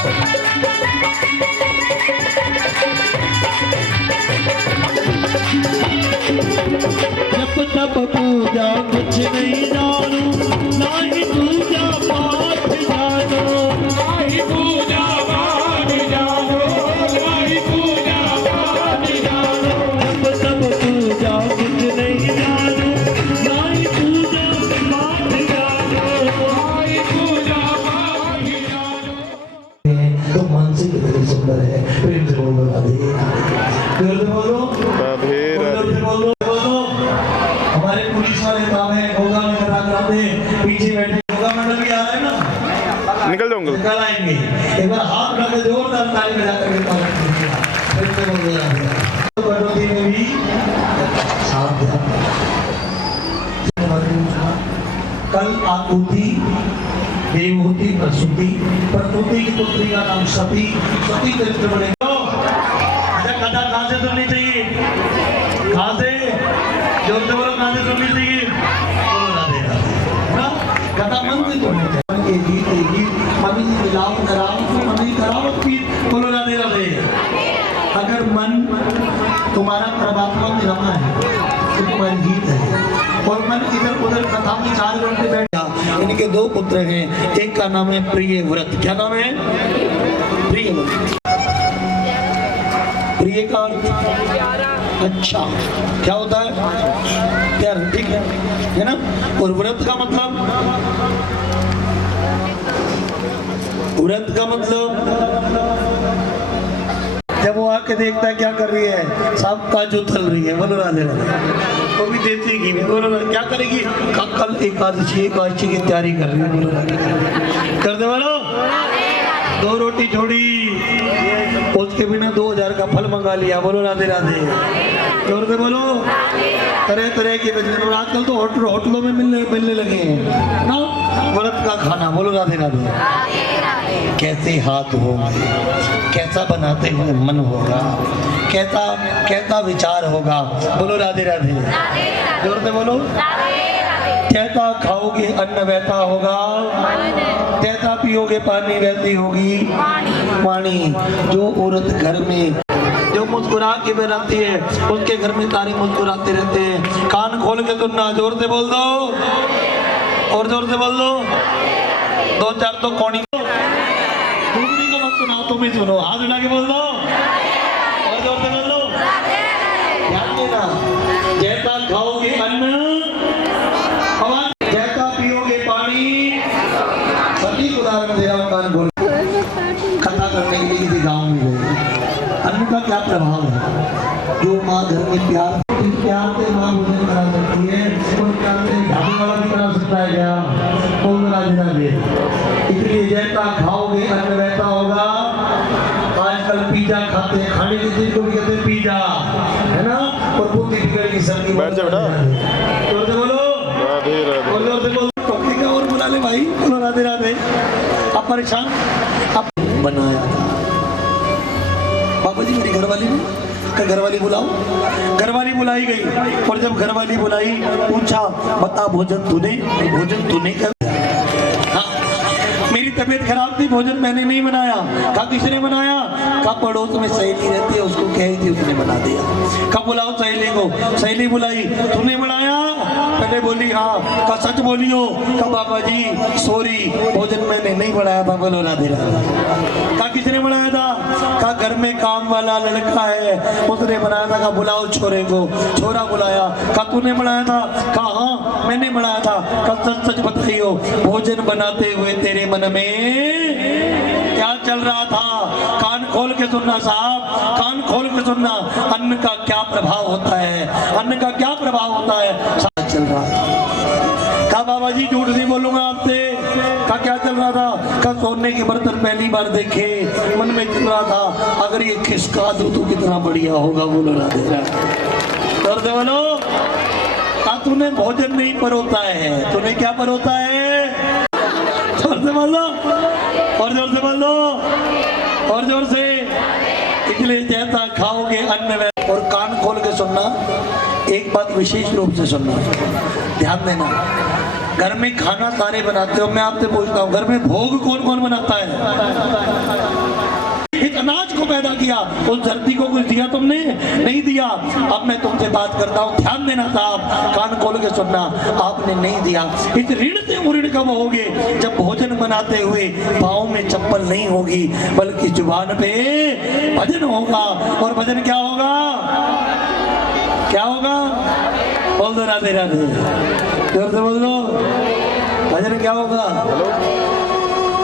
जप तप पूजा कुछ नहीं जानू, ना ही पूजा पाठ जानो, ना ही पूजा पाठ जानो, ना ही पूजा पाठ जानो। जप तप पूजा कुछ नहीं जानू, ना ही पूजा पाठ जानो, ना ही पूजा पाठ जानो। तो मानसिक कितनी सुंदर है। प्रेम से बोलो राधे राधे, बोलो हमारे पुलिस वाले साहब हैं, होगा में करा कराते पीछे बैठे, होगा मंडल भी आ रहे हैं ना, निकल जाऊंगा, निकल आएंगे। एक बार हाथ उठा के जोरदार ताली बजा करके कटौती में भी साथ दिया। कल आकुति देवहूति प्रसूति, प्रसूति की पुत्री का नाम सती, सती चरित्र बनेगा। अच्छा कथा कहाँ से सुननी चाहिए, कहाँ से, जोर से बोलो कहाँ से सुननी चाहिए, बोलो राधे राधे ना। कथा मन से सुननी चाहिए, मन के गीत मन ही मिलाओ कराओ तो मन ही कराओ गीत, बोलो राधे राधे। अगर मन तुम्हारा परमात्मा में रमा है तो तुम्हारी गीत है, और मन इधर उधर कथा में 4 घंटे बैठ गया। इनके 2 पुत्र हैं, एक का नाम है प्रिय व्रत। क्या नाम है, प्रिय व्रत। प्रिय का अच्छा क्या होता है, प्यार, ठीक है ना। और व्रत का मतलब, व्रत का मतलब जब वो आके देखता है क्या कर रही है, सब काजू तल रही है, बोलो राधे राधे, वो भी देती घी में, बोलो क्या करेगी, कल एकादशी की तैयारी कर रही है, बोलो राधे कर दे, बोलो 2 रोटी छोड़ी, उसके बिना 2000 का फल मंगा लिया, बोलो राधे राधे जोर से बोलो। तरह तरह के व्यंजन आजकल तो होटलों में मिलने लगे हैं ना, व्रत का खाना, बोलो राधे राधे। कैसे हाथ होंगे, कैसा बनाते हुए मन होगा, कैसा कैसा विचार होगा, बोलो राधे राधे जोर से बोलो। कैसा खाओगे अन्न वैसा होगा, कैसा पियोगे पानी वैसी होगी वाणी। जो औरत घर में जो मुस्कुरा के बनाती है, उसके घर में सारे मुस्कुराते रहते हैं। कान खोल के सुनना, जोर से बोल दो और जोर से बोल दो, 2-4 तो कौड़ी दूसरी को मत सुनाओ, तुम ही सुनो, हाथ उठा के बोल दो और जोर से बोल दो। ध्यान देना, जैसा खाओगे अन्न, जैसा पियोगे पानी, सभी उदाहरण दे रहा हूँ। कान खोल कथा करने के लिए किसी गाँव में गए, अन्न का क्या प्रभाव है। जो माँ घर में प्यार से माँ भोजन करा सकती है, और प्यार से ढाबे वाला भी करा सकता है क्या, बोल राधे राधे। इसलिए जैसा खाओगे अन्न वैसा होगा। आजकल पिज्जा खाते हैं, खाने की चीज को भी कहते हैं पिज्जा, है ना, और बुद्धि बिगड़ेगी सबकी। बैठ जाओ बेटा, जोर से बोलो राधे राधे, और जोर से बोलो, टोपी का और बुला ले भाई, बोलो राधे राधे। आप परेशान, आप बनाया था बाबा जी, मेरी घरवाली ने का घरवाली बुलाओ, घरवाली बुलाई गई, और जब घरवाली बुलाई पूछा बता भोजन तूने, भोजन तूने क्या, मेरी तबीयत खराब थी, भोजन मैंने नहीं बनाया। कहा किसने बनाया, कहा पड़ोस में सहेली रहती है, उसको कही थी, उसने बना दिया। कहा बुलाओ सहेली को, सहेली बुलाई, तूने बनाया, पहले बोली हाँ। कहा सच बोलियो, कहा बाबा जी सॉरी, भोजन मैंने नहीं बनाया था, बोलो राधे राधे। कहा किसने बनाया था, कहा घर में काम वाला लड़का है, उसने बनाया था। कहा बुलाओ छोरे को, छोरा बुलाया। कहा तूने बनाया था, कहा हाँ मैंने बनाया था। कहा सच सच बताइयो, भोजन बनाते हुए तेरे मन में क्या चल रहा था, कान खोल के सुनना साहब, कान खोल के सुनना। अन्न का क्या प्रभाव होता है, अन्न का क्या प्रभाव होता है, चल रहा था। कहा बाबा जी झूठ नहीं बोलूंगा आपसे। कहा क्या चल रहा था, कहा सोने के बर्तन पहली बार देखे, मन में चल रहा था अगर ये खिसका दो तो कितना बढ़िया होगा, बोलो राधे राधे बोलो। कहा तूने भोजन नहीं परोसा है, तूने क्या परोसा है, जोर से बोल दो और जोर से बोल दो और जोर से। इसलिए जैसा खाओगे अन्न में, और कान खोल के सुनना, एक बात विशेष रूप से सुनना, ध्यान देना। घर में खाना सारे बनाते हो, मैं आपसे पूछता हूँ घर में भोग कौन कौन बनाता है, दिया, उस धरती को कुछ दिया तुमने? नहीं दिया। अब मैं तुमसे बात करता हूँ, ध्यान देना साहब, कान खोल के सुनना, आपने नहीं दिया। इस ऋण से मुऋण कब होगे? जब भोजन बनाते हुए पाँव में चप्पल नहीं होगी, बल्कि जुबान पे भजन होगा। और भजन क्या होगा? क्या होगा? बोल दो राधे राधे, जोर से बोल दो। भजन क्या होगा?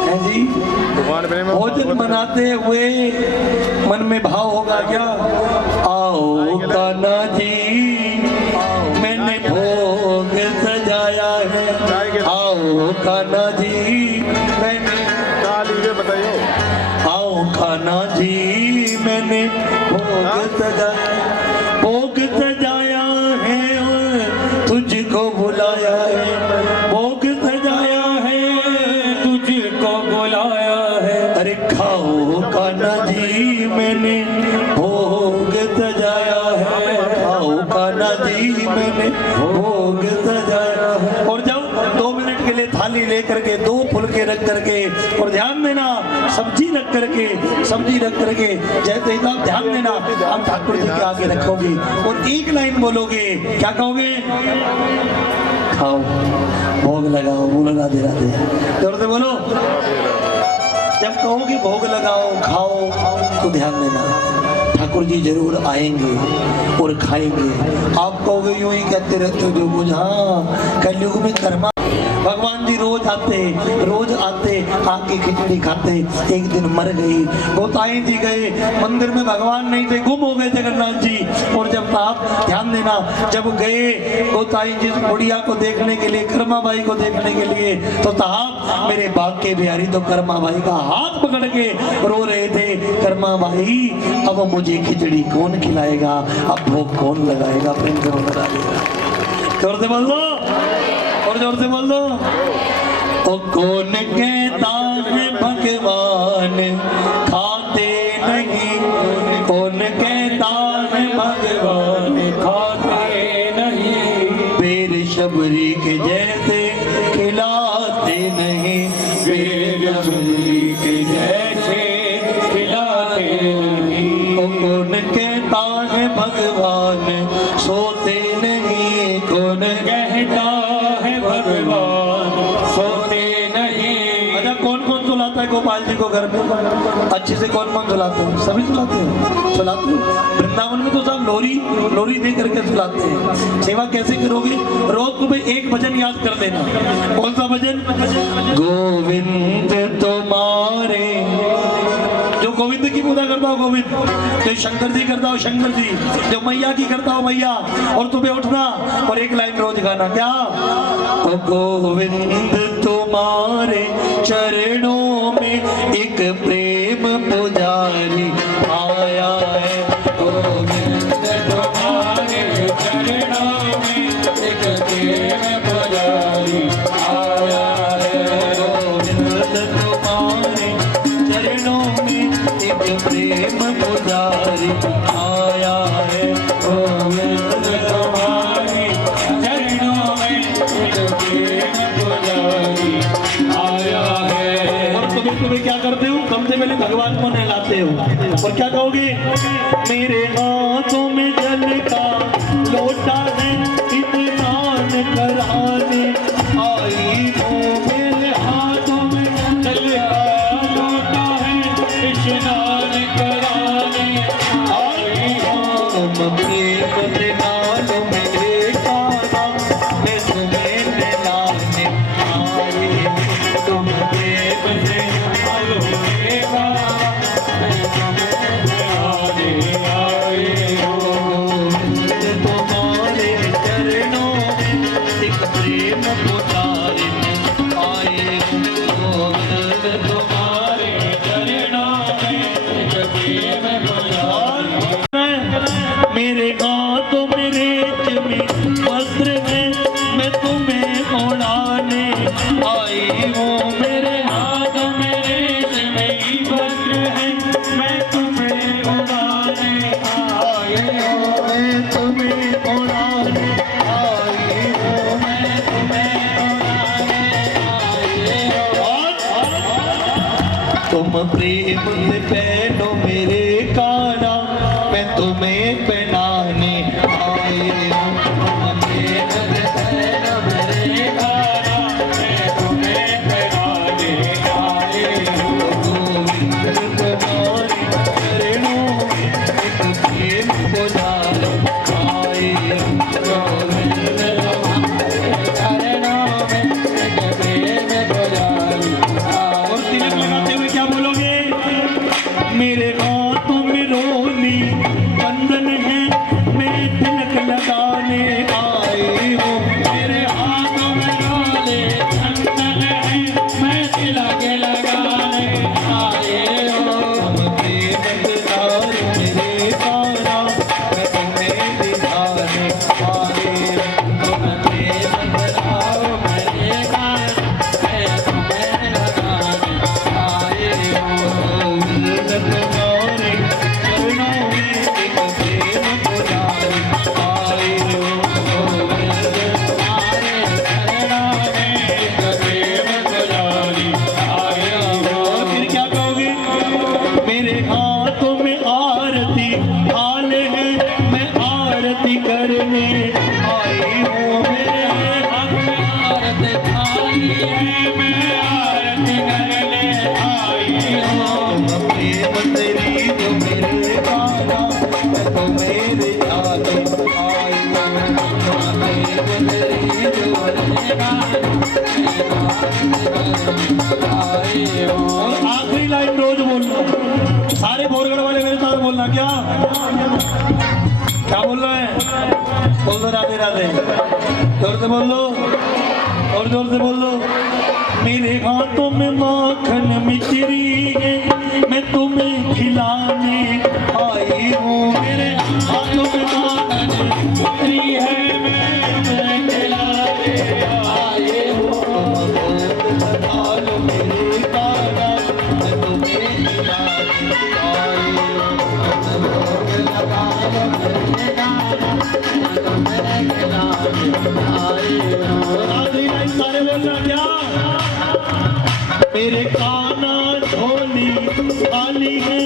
है जी, भोजन बनाते हुए मन में भाव होगा क्या? आओ कान्हा जी मैंने भोग सजाया है, आओ कान्हा जी मैंने, आओ कान्हा जी मैंने भोग सजाया, भोग सजाया है और तुझको बुलाया है, भोग सजाया है तुझको बुलाया है। अरे खाओ कान्हा जी मैंने भोग सजाया है, खाओ कान्हा जी मैंने भोग सजाया है। और जब 2 मिनट के लिए थाली लेकर के 2 फुलके रख करके, और ध्यान देना सब्जी रख करके, सब्जी रख करके, जैसे ही आप ध्यान देना हम ठाकुर जी के आगे रखोगे और एक लाइन बोलोगे, क्या कहोगे? खाओ भोग लगाओ, बोलो राधे राधे, जोर से बोलो। जब कहोगे भोग लगाओ खाओ, तो ध्यान देना ठाकुर जी जरूर आएंगे और खाएंगे। आप कहोगे यूं ही कहते रहते हो जो कुछ, हाँ कलयुग में कर्मा, भगवान जी रोज आते आके खिचड़ी खाते। एक दिन मर गई, गोताई जी गए, मंदिर में भगवान नहीं थे, गुम हो गए जगन्नाथ जी। और जब आप ध्यान देना, जब गए गोताई जी बुढ़िया को देखने के लिए, कर्मा बाई को देखने के लिए, तो साहब मेरे बाग के बिहारी तो कर्मा बाई का हाथ पकड़ के रो रहे थे, कर्मा बाई अब मुझे खिचड़ी कौन खिलाएगा, अब भोग कौन लगाएगा? प्रेम से बोल रहा है, जोर से बोल दो, और जोर से बोल दो। ओ कौन कहता है भगवान खाते नहीं, कौन कहता है भगवान खाते नहीं, बेर शबरी के जैसे खिलाते नहीं, बेर शबरी के जैसे खिलाते नहीं। ओ कौन कहता है भगवान सोते नहीं, कौन कहता है भगवान सोते नहीं। अच्छा कौन कौन सुलाता है गोपाल जी को घर में? अच्छे से कौन कौन सुलाते हैं? सभी सुलाते हैं, सुलाते हैं। वृंदावन में तो सब लोरी दे करके सुलाते हैं। सेवा कैसे करोगे? रोज सुबह एक भजन याद कर देना। कौन सा भजन? गोविंद तुम्हारे, जो गोविंद की पूजा करता हो गोविंद, जो शंकर जी करता हो शंकर जी, जो मैया की करता हो मैया। और सुबह उठना और एक लाइन रोज गाना, क्या? ओ गोविंद तुम्हारे चरणों में एक प्रेम पुजारी आया है, गोविंद तुम्हारे चरणों में एक प्रेम पुजारी आया है, गोविंद तुम्हारे चरणों में एक प्रेम पुजारी आया है, गोविंद तुम्हारे चरणों में एक प्रेम पुजारी आया है। और तुम्हें क्या करते हो? सबसे पहले भगवान को नहलाते हो और क्या कहोगे? मेरे हाथों में जल का लोटा है, स्नान कराने आई हूँ, मेरे हाथों में जल का लोटा है, स्नान कराने आई हूँ। तुम प्रेम से नालो मेरे काना, मैं तुम्हें नहलाने आई हूँ, तुम प्रेम से नालो मेरे काना, मैं तुम्हें नहलाने आई हूँ। तुम्हारे चरणों में एक प्रेम पुजारी आए हूँ, तुम्हारे चरणों में एक प्रेम पुजारी। मेरे हाथों में रेत में वस्त्र है, मैं तुम्हें ओढ़ाने आई हूँ, मेरे हाथों में रेत में वस्त्र है, मैं तुम्हें ओढ़ाने आई हूँ, मैं तुम्हें ओढ़ाने आई हूँ, मैं तुम्हें ओढ़ाने आई हूँ। तुम प्रेम से पहनो मेरे कान, तुम्हें पहनाने आए हो। मेरे हाथों में रोली बंधन है, मैं तिलक लगाने आए हो। मेरे हाथों में रोले बंधन है, मैं तिलक लगाने आए हो। मेरे तारा मैं तुम्हें दिखाने आए हो। करने आई हो। मेरे हाथ में आरती थाली है, मैं आरती करने आई हो। अपने मंदिरी जो मेरे गाना मैं तो मेरे जाने आई हो। अपने मंदिरी जो मेरे गाना आई हो। और आखिरी लाइन रोज बोलना, सारे बोरगढ़ वाले मेरे साथ बोलना। क्या क्या बोल रहे हैं? बोल दो राधे राधे, जोर से बोल लो और जोर से बोल लो। मेरे हाथों में माखन मिश्री है, मैं तुम्हें खिलाने आई हूँ। मेरे हाथों में माखन मिश्री है, मैं तुम्हें खिलाने आई हूँ। मेरे गाना मैं तुम्हें खिलाने आई हूँ। सारे बोलना क्या? मेरे काना झोली खाली है,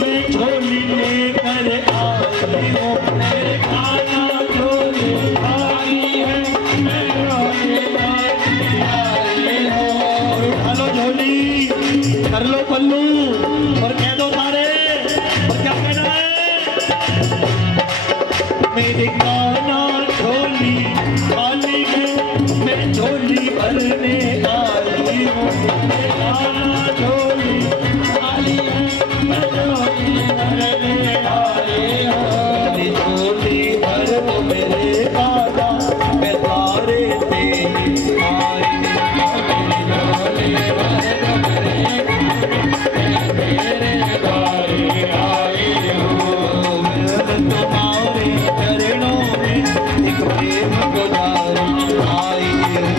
मैं झोली लेकर आई हूँ। मेरे काना झोली खाली है, मैं झोली लेकर आई हूँ। उठा लो झोली, कर लो पल्लू और कह दो सारे। और क्या कहना है? मेरे काना झोली खाली है, मैं झोली भरने आई हूँ। काना झोली खाली है, मैं झोली भरने आई हूँ। मेरी झोली भरो मेरे काना, मैं द्वारे पे आई हूँ। मेरी झोली भरो मेरे द्वारे आई हूँ। मैं तुम्हारे चरणों में एक प्रेम गुजारी आई हूँ।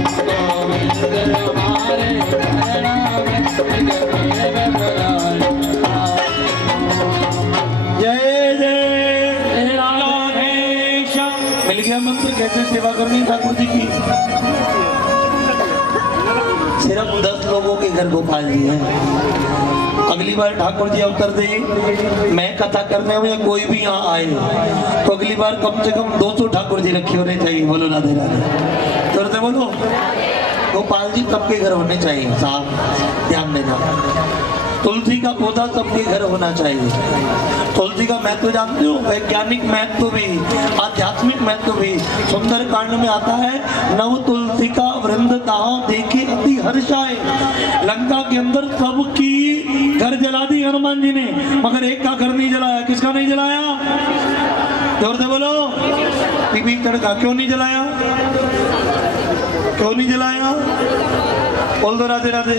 तुम्हारे चरणों में एक प्रेम गुजारी आई हूँ। जय जय राधेश। मिल गया मंत्र कैसे सेवा करनी ठाकुर जी की? सिर्फ 10 लोगों के घर गोपाल जी हैं। अगली बार ठाकुर जी अवतर दे, मैं कथा करने में या कोई भी यहाँ आए तो अगली बार कम से कम 200 ठाकुर जी रखे होने चाहिए। बोलो राधे राधे, जोर से बोलो। गोपाल जी सबके घर होने चाहिए साहब, ध्यान देना। तुलसी का पौधा सबके घर होना चाहिए। तुलसी का महत्व जानते हो? वैज्ञानिक महत्व भी, आध्यात्मिक महत्व भी। सुंदर कांड में आता है, नव तुलसी का वृंद कहाँ देखे अति हर्षाए। लंका के अंदर सबकी घर जला दी हनुमान जी ने, मगर एक का घर नहीं जलाया। किसका नहीं जलाया? जोर से बोलो। विभीषण का क्यों नहीं जलाया? क्यों नहीं जलाया? बोल दो राधे राधे।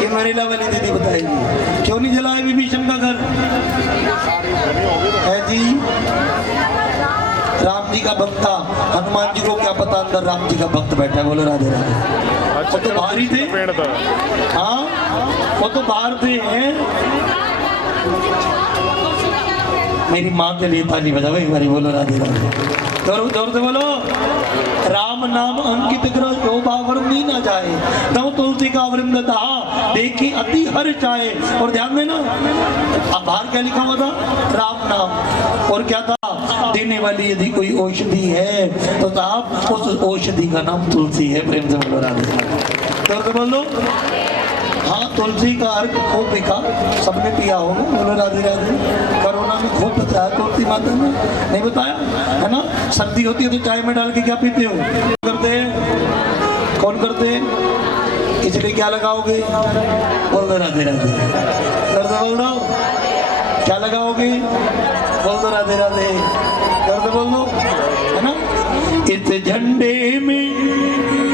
ये मरीला वाली दीदी बताएगी क्यों नहीं जलाया विभीषण का घर है जी? राम जी का भक्त था, हनुमान जी को क्या पता अंदर राम जी का भक्त बैठा है। बोलो राधे राधे। वो तो बाहर ही थे। हाँ, वो तो बाहर थे। हैं मेरी माँ के लिए ताली बजाओ एक बारी। बोलो राधे राधे, जोर जोर से बोलो। राम नाम अंकित ग्रह शोभा वर्णी न जाए, तब तुलसी का वृंद था देखी अति हर चाहे। और ध्यान देना, बाहर क्या लिखा हुआ था? राम नाम। और क्या था? देने वाली यदि कोई औषधि है तो साहब उस औषधि का नाम तुलसी है। प्रेम से बोलो राधे। तो बोल दो हाँ, तुलसी का अर्क खूब बिका, सबने पिया होगा। बोलो राधे राधे। कोरोना में खूब बताया तुलसी माता ने, नहीं बताया है ना? सर्दी होती है तो चाय में डाल के क्या पीते हो? करते हैं, कौन करते हैं? इसलिए क्या लगाओगे? बोल दो राधे राधे। कर दो, बोल दो क्या लगाओगे? बोल दो राधे राधे। कर दो, बोल दो, है ना? इस झंडे में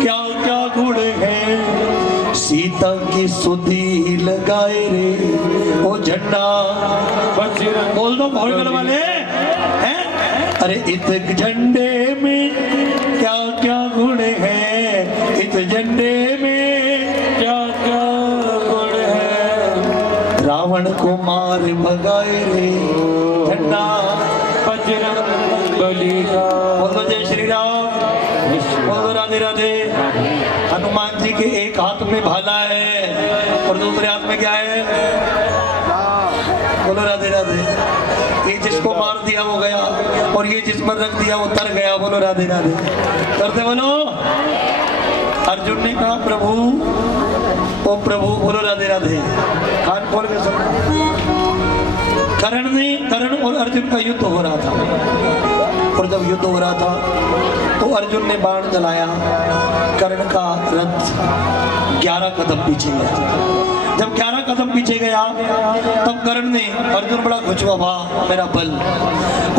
क्या क्या गुण है, सीता की सुधी लगाए रे ओ झंडा। बोल दो भोरगढ़ वाले हैं। अरे इस झंडे में क्या क्या गुण है, इस झंडे में क्या क्या गुण है, रावण को मार भगाए रे झंडा बजरंग बली का। बोल दो जय श्री राम। बोल दो राधे राधे। हनुमान जी के एक हाथ में भाला है और दूसरे हाथ में क्या है? बोलो राधे राधे। ये जिसको मार दिया वो गया और ये जिस पर रख दिया वो तर गया। बोलो राधे राधे। करते बोलो। अर्जुन ने कहा प्रभु, ओ प्रभु। बोलो राधे राधे। कान खोल के सुनो। कर्ण और अर्जुन का युद्ध हो रहा था और जब युद्ध हो रहा था तो अर्जुन ने बाण चलाया, कर्ण का रथ 11 कदम पीछे गया। जब 11 कदम पीछे गया तब कर्ण ने, अर्जुन बड़ा खुशवा मेरा बल,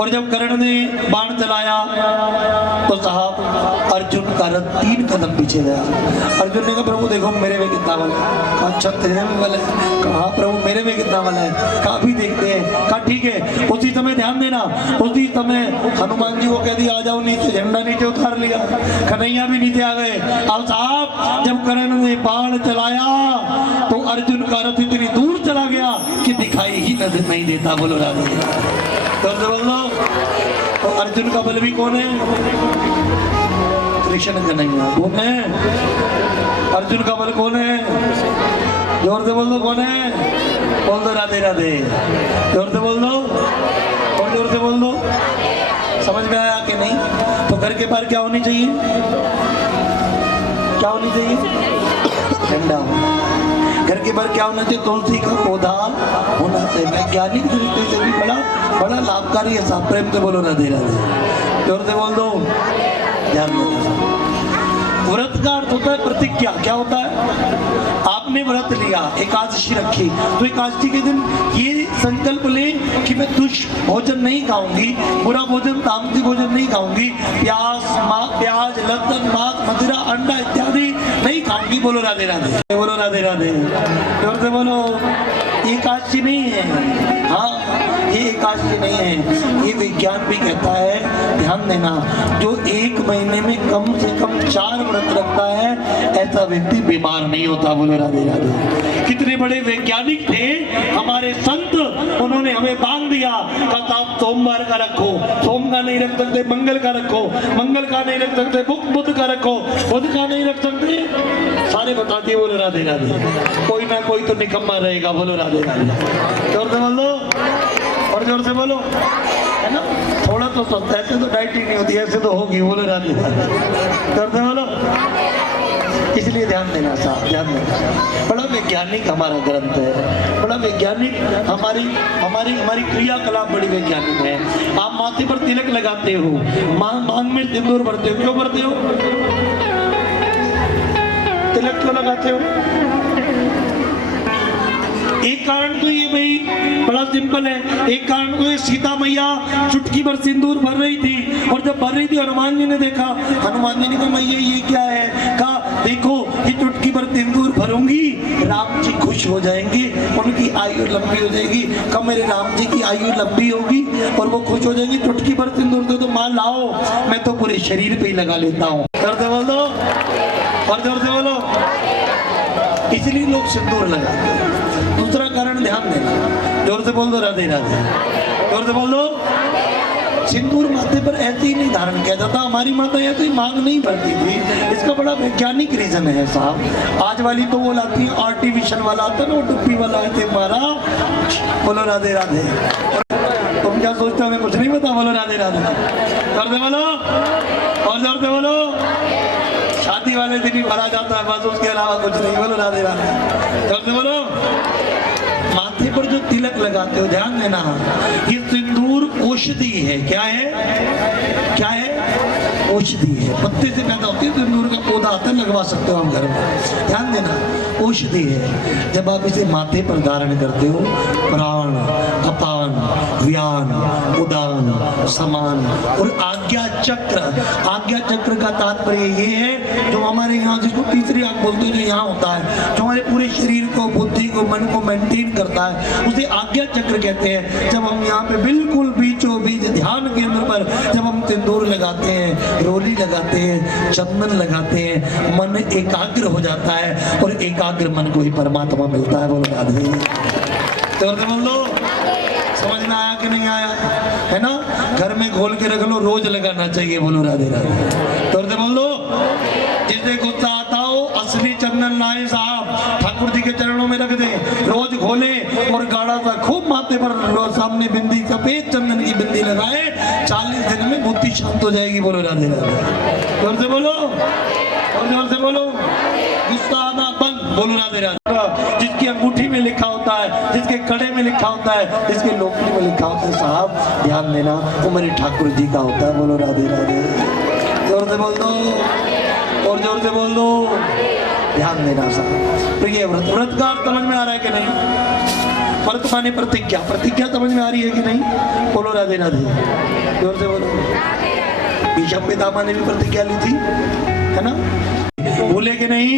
और जब कर्ण ने बाण चलाया तो साहब अर्जुन का रथ 3 कदम पीछे गया। अर्जुन ने कहा प्रभु देखो मेरे में कितना बल है। कहा अच्छा तेरे में बल है? कहा प्रभु मेरे में कितना बल है? कहा अभी देखते हैं। कहा ठीक है। उसी समय ध्यान देना, उसी समय हनुमान जी को कह दिया आ जाओ नीचे। झंडा नीचे उतार लिया, कन्हैया भी नीचे आ गए। अब साहब जब कर्ण ने बाण चलाया तो अर्जुन का रथ इतनी दूर चला गया कि दिखाई ही नजर नहीं देता। बोलो राधे। तो बोलो तो अर्जुन का बल भी कौन है? कृष्ण कन्हैया। कौन है? अर्जुन का बल कौन है? जोर से बोल दो कौन है? बोल दो राधे राधे। जोर से बोल दो और जोर से बोल दो। समझ में आया कि नहीं? तो घर के बाहर क्या होनी चाहिए? क्या होनी चाहिए? झंडा। घर के बाहर क्या होना चाहिए? तुलसी का पौधा होना चाहिए। वैज्ञानिक दृष्टि से भी बड़ा बड़ा लाभकारी है। साहब प्रेम से बोलो राधे राधे। जोर से बोल दो। ध्यान दो। व्रत का अर्थ होता है प्रतिज्ञा। क्या होता है? आपने व्रत लिया, एकादशी रखी, तो एकादशी के दिन ये संकल्प ले कि मैं भोजन नहीं खाऊंगी, बुरा भोजन, तामसिक भोजन नहीं खाऊंगी, प्याज, लहसुन, मांस, मदिरा, अंडा इत्यादि नहीं खाऊंगी। बोलो राधे राधे। बोलो राधे राधे। जोर से बोलो। एकादशी नहीं है। हाँ, ये एकादशी नहीं है। ये विज्ञान भी कहता है, ध्यान देना, जो 1 महीने में कम से कम 4 व्रत रखता है ऐसा व्यक्ति बीमार नहीं होता। बोलो राधे राधे। कितने बड़े वैज्ञानिक थे हमारे संत, उन्होंने हमें बांध दिया। कहता आप सोमवार का रखो, सोम का नहीं रख सकते मंगल का रखो, मंगल का नहीं रख सकते बुध का रखो, बुध का नहीं रख सकते, सारे बता दिए। बोलो राधे राधे। कोई ना कोई तो निकम्मा रहेगा। बोलो राधे राधे। जोर से बोलो और जोर से बोलो, है ना? थोड़ा तो सोचता है, ऐसे तो डाइट ही नहीं होती, ऐसे तो होगी। बोलो राधे राधे। जोर से बोलो। इसलिए ध्यान देना साहब, ध्यान देना। बड़ा वैज्ञानिक हमारा ग्रंथ है, बड़ा वैज्ञानिक। हमारी हमारी हमारी क्रियाकलाप बड़ी वैज्ञानिक है। आप माथे पर तिलक लगाते हो, मांग में सिंदूर भरते हो, क्यों भरते हो? तिलक क्यों लगाते हो? एक कारण तो ये भाई बड़ा सिंपल है। एक कारण तो ये, सीता मैया चुटकी भर सिंदूर भर रही थी और जब भर रही थी हनुमान जी ने देखा, हनुमान जी ने कहा मैया ये क्या है? कहा देखो ये चुटकी भर सिंदूर भरूंगी, राम जी खुश हो जाएंगे, उनकी आयु लंबी हो जाएगी। कहा मेरे राम जी की आयु लंबी होगी और वो खुश हो जाएंगी, चुटकी भर सिंदूर दो तो मान लाओ, मैं तो पूरे शरीर पे ही लगा लेता हूँ। जोर से बोल दो और जोर से बोलो। इसलिए लोग सिंदूर लगाते हैं। दूसरा कारण ध्यान देना, जोर से बोल दो राधे राधे। जोर से बोल दो। सिंदूर माथे पर ऐसे ही नहीं धारण किया जाता। हमारी माता ऐसे ही मांग नहीं भरती थी। इसका बड़ा वैज्ञानिक रीजन है साहब। आज वाली तो वो लाती है आर्टिफिशियल वाला आता है ना, वो टुप्पी वाला ऐसे मारा। बोलो राधे राधे। तुम क्या सोचते हो हमें कुछ नहीं पता? बोलो राधे राधे। जोर से बोलो और जोर से बोलो। शादी वाले दिन ही भरा जाता है बस, उसके अलावा कुछ नहीं। बोलो राधे राधे। जोर से बोलो। माथे पर जो तिलक लगाते हो ध्यान देना, ये सिंदूर औषधि है। क्या है? क्या है? औषधि है। पत्ते से पैदा होती है, सिंदूर का पौधा आता है, लगवा सकते हो हम घर में। ध्यान देना, औषधि है। जब आप इसे माथे पर धारण करते हो, प्राण, अपान, व्यान, उदान, समान और आज्ञा चक्र। आज्ञा चक्र का तात्पर्य ये है जो हमारे यहाँ, जिसको तीसरी आंख बोलते हैं, जो यहाँ होता है, जो हमारे पूरे शरीर को, बुद्धि को, मन को मेंटेन करता है, उसे आज्ञा चक्र कहते हैं। जब हम यहाँ पे बिल्कुल बीचों बीच ध्यान केंद्र पर जब हम सिंदूर लगाते हैं, रोली लगाते हैं, चंदन लगाते हैं, मन एकाग्र हो जाता है और एकाग्र मन को ही परमात्मा मिलता है। बोलो राधे। तो बोल लो, समझ में आया कि नहीं आया? है ना? घर में खोल के रख लो, रोज लगाना चाहिए। बोलो राधे राधे। तो बोल दो, जिससे गुस्सा आता हो असली चंदन लाए साहब, ठाकुर जी के चरणों में रख दे, रोज खोले और गाढ़ा सा खूब माथे पर सामने बिंदी, सफेद चंदन की बिंदी लगाए। 40 दिन में बुद्धि शांत हो जाएगी। बोलो राधे राधे। जोर से बोलो और जोर से बोलो। गुस्सा आना बंद। बोलो राधे राधे। जिसकी अंगूठी में लिखा होता है, जिसके कड़े में लिखा होता है, जिसके लोकड़ी में लिखा होता है साहब, ध्यान देना, वो मेरे ठाकुर जी का होता है। बोलो राधे राधे। जोर से बोल दो और जोर से बोल दो। ध्यान देना साहब। तो ये व्रत, व्रत का अर्थ समझ में आ रहा है कि नहीं? व्रत माने प्रतिज्ञा। प्रतिज्ञा समझ में आ रही है कि नहीं? बोलो राधे राधे। जोर से बोलो। भीष्म पितामह ने भी प्रतिज्ञा ली थी, है ना? भूले कि नहीं?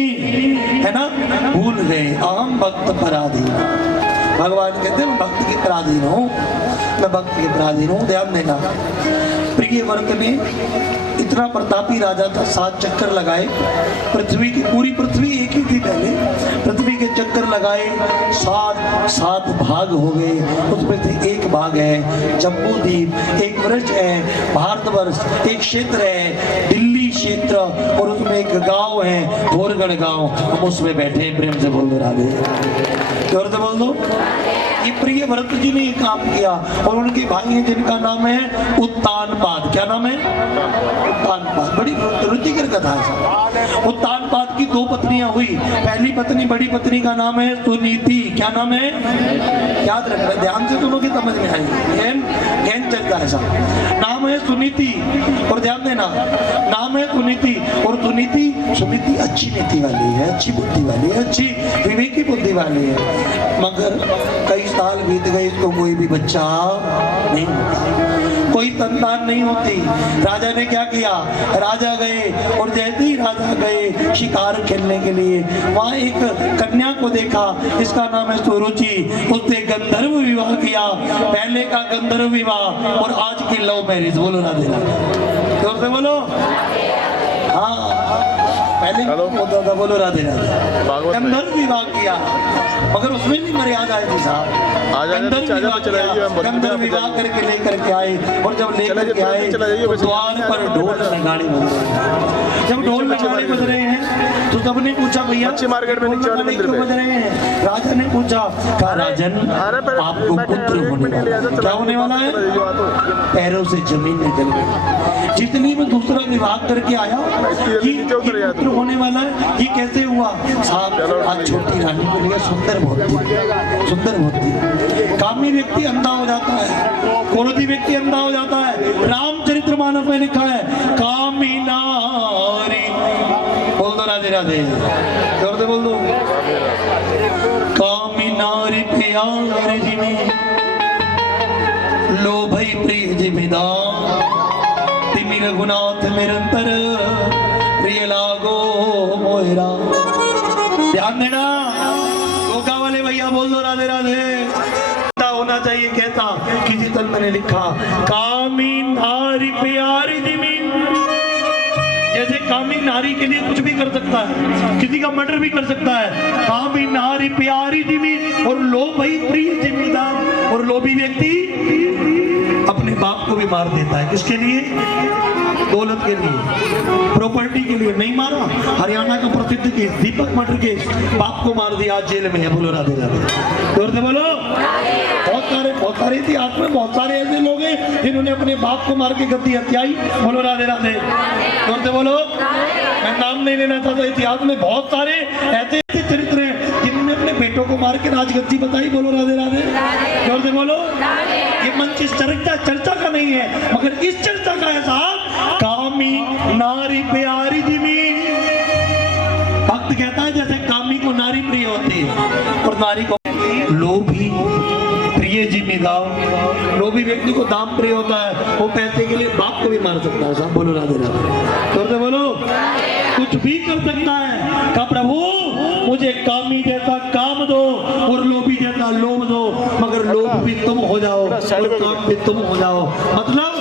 है ना? भूल गए। अहम भक्त पराधीन। भगवान कहते हैं मैं भक्त के पराधीन हूँ, मैं भक्त के पराधीन हूँ। ध्यान देना। प्रिय व्रत ने इतना प्रतापी राजा था, 7 चक्कर लगाए। पृथ्वी की पूरी पृथ्वी एक ही थी पहले, पृथ्वी के चक्कर लगाए, 7 भाग हो गए। उसमें से एक भाग है जम्बूद्वीप, एक वृक्ष है भारतवर्ष, एक क्षेत्र है दिल्ली क्षेत्र, और उसमें एक गांव है भोरगढ़ गांव। हम उसमें बैठे। प्रेम से बोल दो राधे। जोर से बोल दो। ये प्रिय भरत जी ने ये काम किया और उनके भाई हैं जिनका नाम है उत्तानपाद। क्या नाम है? उत्तानपाद। बड़ी रुचिकर कथा है। उत्तानपाद की 2 पत्नियां हुई। पहली पत्नी, बड़ी पत्नी का नाम है सुनीति। क्या नाम है? याद रखना, ध्यान से सुनोगे समझ में आएगी। ज्ञान चलता है साहब। नाम है सुनीति और ध्यान देना, नाम है सुनीति। और सुनीति अच्छी नीति वाली है, अच्छी बुद्धि वाली है, अच्छी विवेकी बुद्धि वाली है। मगर कई साल बीत गए, इसको कोई भी बच्चा नहीं, कोई संतान नहीं होती। राजा ने क्या किया? राजा गए और जैसे ही राजा गए शिकार खेलने के लिए, वहाँ एक कन्या को देखा, इसका नाम है सुरुचि। उससे गंधर्व विवाह किया। पहले का गंधर्व विवाह और आज की लव मैरिज। बोलो राधे राधे। जोर से बोलो। हाँ, पहले होता था। बोलो राधे राधे। गंधर्व विवाह किया, मगर उसमें भी मर्यादा आई थी साहब। गंधर्व विवाह करके लेकर के आए, और जब लेकर के आए तो द्वार पर ढोल नगाड़े बज रहे। जब ढोल नगाड़े बज रहे हैं तो सबने पूछा भैया मार्केट में क्यों बज रहे हैं? राजा ने पूछा, कहा राजन आपको पुत्र होने वाला है। क्या होने वाला है? पैरों से जमीन निकल गई। जितनी में दूसरा विवाह करके आया कि पुत्र होने वाला है। ये कैसे हुआ साहब? आज छोटी रानी को लिया, सुंदर बहुत थी, सुंदर बहुत थी। कामी व्यक्ति अंधा हो जाता है, क्रोधी व्यक्ति अंधा हो जाता है। रामचरितमानस में लिखा है, कामी नारी। बोल दो राधे राधे। जोर से बोल दो। कामी नारी प्यार जिमी, लो भाई प्रिय जिम्मेदार, तिमी रघुनाथ निरंतर, प्रिय लागो मोहरा। ध्यान देना, गोका वाले भैया बोल दो राधे राधे। होना चाहिए कहता किसी संत ने लिखा, कामी नारी प्यारी दिमी। जैसे कामी नारी के लिए कुछ भी कर सकता है, किसी का मर्डर भी कर सकता है। कामी नारी प्यारी दिमी, और लोभी प्रिय जिम्मेदार। और लोभी व्यक्ति अपने बाप को भी मार देता है। किसके लिए? दौलत के लिए, प्रॉपर्टी के लिए। नहीं मारा? हरियाणा का प्रसिद्ध केस दीपक मर्डर केस, बाप को मार दिया, आज जेल में है। बोलो राधे राधे, जोर से बोलो। बहुत सारे इतिहास में बहुत सारे ऐसे लोग हैं जिन्होंने अपने बाप को मार के गद्दी हत्याई। बोलो राधे राधे, जोर से बोलो। मैं नाम नहीं लेना चाहता, इतिहास में बहुत सारे ऐसे चरित्र हैं जिन्होंने अपने बेटों को मार के राजगद्दी बताई। बोलो राधे राधे, जोर से बोलो। ये मंच इस चर्चा का नहीं है, मगर इस चर्चा का है साहब। कामी नारी प्यारी जिमी, भक्त कहता है जैसे कामी को नारी प्रिय होती है और नारी को लोभी प्रिय जिमी गाओ। लोभी व्यक्ति को दाम प्रिय होता है, वो पैसे के लिए बाप को भी मार सकता है साहब। बोलो राधे राधे, जोर से बोलो। कुछ भी कर सकता है। कहा प्रभु मुझे कामी जैसा काम दो और लोभी जैसा लोभ दो, मगर लोभ भी तुम हो जाओ और काम भी तुम हो जाओ। मतलब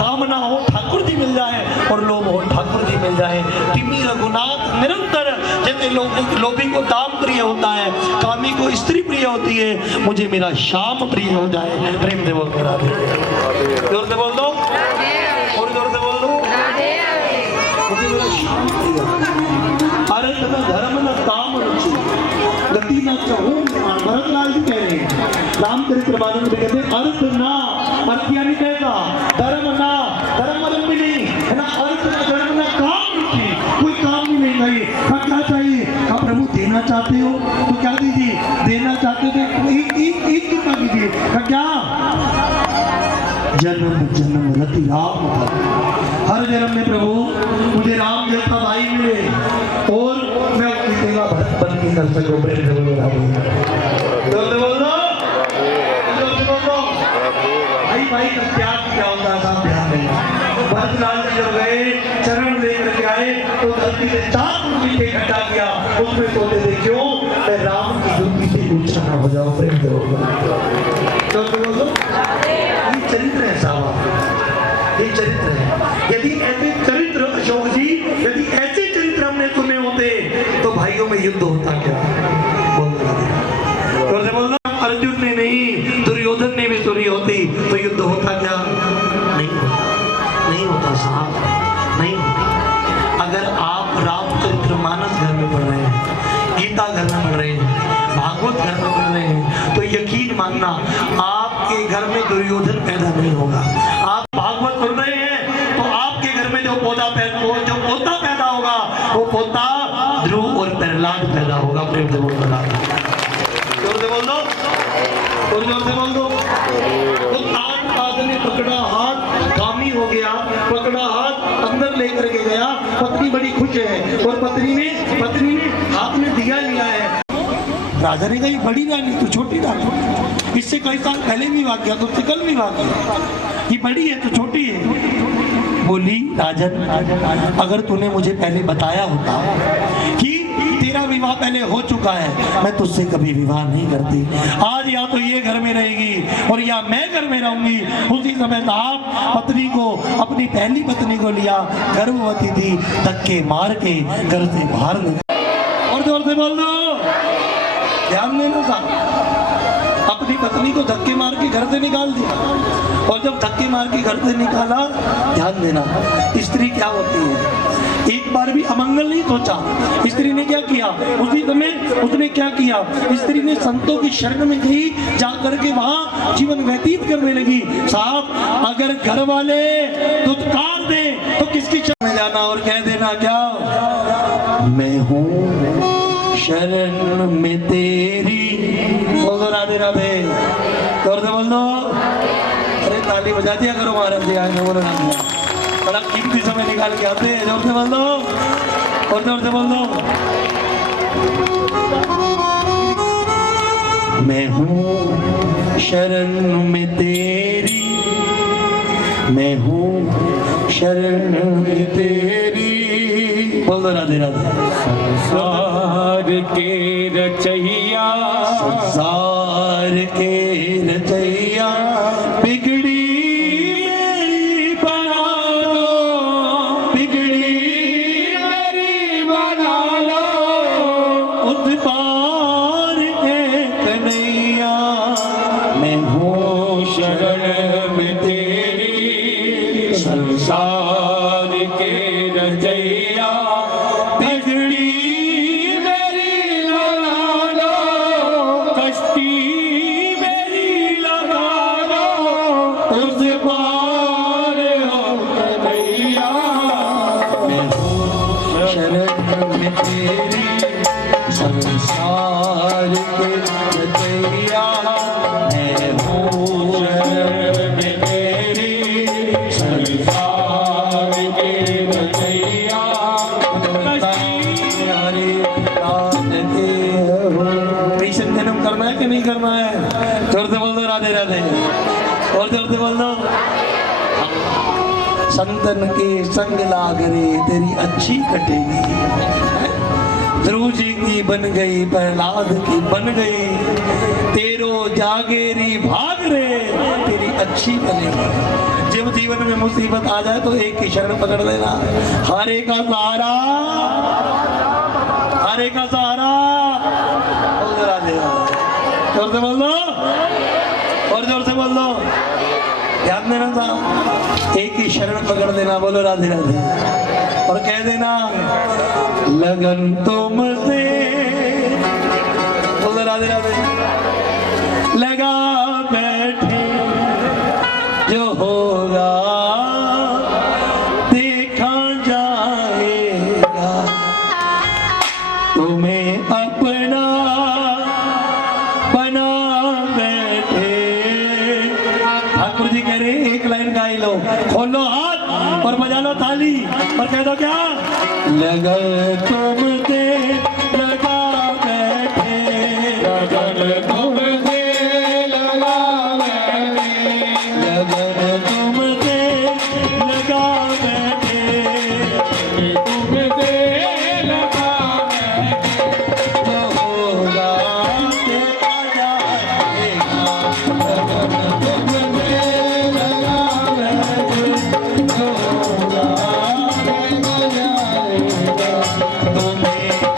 काम ना हो ठाकुर जी मिल जाए और लोभ हो ठाकुर जी मिल जाए। तिमी रघुनाथ निरंतर, जैसे लोभी को दाम प्रिय होता है, कामी को स्त्री प्रिय होती है, मुझे मेरा श्याम प्रिय हो जाए। प्रेम से बोल करा दे, जोर से बोल दो और जोर से बोल दो। मुझे मेरा श्याम प्रिय, अर्थ न धर्म न काम रुचि, गति न चाहूं। भरतलाल जी कह रहे हैं, रामचरितमानस में कहते हैं अर्थ ना, अर्थ यानी कैसा? धर्म ना, धर्म भी नहीं है ना, अर्थ ना धर्म ना काम रुचि, कोई काम भी नहीं भाई। क्या चाहिए? क्या प्रभु देना चाहते हो तो क्या दीजिए, देना चाहते हो तो एक कृपा कीजिए। क्या? जन्म जन्म रति राम, हर जन्म में प्रभु मुझे राम जैसा भाई मिले और मैं उसकी सेवा भक्त बन के कर सकूं। प्रेम से बोलो भाई का त्याग क्या होता है साहब, ध्यान नहीं। भरतलाल जी जब गए चरण लेकर के आए तो धरती ने 4 मीठे इकट्ठा किया, उसमें सोते थे क्यों? मैं राम की जुल्फी से ऊंचा ना हो जाऊं। प्रेम से बोलो, ये चरित्र है साहब, ये चरित्र है। यदि ऐसे चरित्र अशोक जी, यदि ऐसे चरित्र हमने सुने होते तो भाइयों में युद्ध होता क्या? बोल अर्जुन ने नहीं, दुर्योधन ने भी सुनी होती तो युद्ध होता क्या? नहीं होता साहब, नहीं होता। अगर आप रामचरितमानस घर में पढ़ रहे हैं, गीता घर में पढ़ रहे हैं, भागवत घर में पढ़ रहे हैं, तो यकीन मानना आपके घर में दुर्योधन पैदा नहीं होगा। आप भागवत सुन रहे हैं तो आपके घर में जो पोता पैदा होगा वो पोता ध्रुव और प्रहलाद पैदा होगा। प्रेम से बोल दो, जोर से बोल दो और जोर से बोल दो। तो ताज ने पकड़ा हाथ, कामी हो गया, पकड़ा हाथ अंदर लेकर के गया। पत्नी बड़ी खुश है और पत्नी ने हाथ में दिया लिया है। राजा ने कहा बड़ी रानी तो छोटी रानी, इससे कई साल पहले भी वाक्य, तुझसे कल भी वाक्य, ये बड़ी है तो छोटी है। बोली राजन अगर तूने मुझे पहले बताया होता कि तेरा विवाह पहले हो चुका है, मैं तुझसे कभी विवाह नहीं करती। आज या तो ये घर में रहेगी और या मैं घर में रहूंगी। उसी समय आप पत्नी को, अपनी पहली पत्नी को लिया, गर्भवती थी, धक्के मार के घर से बाहर निकाला। और जोर से बोल दो, ध्यान देना साहब। अपनी पत्नी को धक्के मार के घर से निकाल दिया, और जब धक्के मार के घर से निकाला, ध्यान देना स्त्री क्या होती है, एक बार भी अमंगल नहीं सोचा। स्त्री ने क्या किया? उसी समय उसने क्या किया? स्त्री ने संतों की शरण में गई, जाकर के वहां जीवन व्यतीत करने लगी। साहब अगर घर वाले दुत्कार दे तो किसकी शरण में जाना और कह देना क्या? मैं हूँ शरण में तेरी। बोलो राधे राधे, जोर से बोल दो। अरे ताली बजा दिया करो महाराज जी, आए बोलो राधे। बड़ा कीमती समय निकाल के आते हैं, जोर से बोल दो और जोर से बोल दो। मैं हूँ शरण में तेरी, मैं हूँ शरण में तेरी। बोल दो राधे राधे। संसार के रचैया, संसार के रचैया, बिगड़ी मेरी बना लो, बिगड़ी मेरी बना लो, उस पार एक कन्हैया। मैं हूँ शरण में जोर से बोल दो राधे राधे, और जोर से बोल दो। संतन के संग लाग रे तेरी अच्छी कटेगी। ध्रुव जी की बन गई, प्रहलाद की बन गई, तेरो जागेरी भाग रे तेरी अच्छी बनेगी। जब जीवन में मुसीबत आ जाए तो एक की शरण पकड़ लेना, हारे का सहारा, हारे का सहारा। बोल दो राधे राधे, जोर से बोल दो, और जोर से बोल दो। ध्यान देना था, एक ही शरण पकड़ लेना। बोलो राधे राधे, और कह देना लगन तुमसे। बोलो राधे राधे। लगा बैठे जो होगा देखा जाएगा, तुम्हें अपना बना बैठे। ठाकुर जी कह रहे एक लाइन गाई लो, खोलो हाथ और बजा लो ताली और कह दो क्या, लगा तुमसे लगा बैठे, लगन तुमसे लगा बैठे, लगन तुमसे लगा बैठे, तुमसे लगा बैठे, जो होगा देखा जाएगा, लगन तुमसे लगा बैठे, जो होगा देखा जाएगा, तुम्हें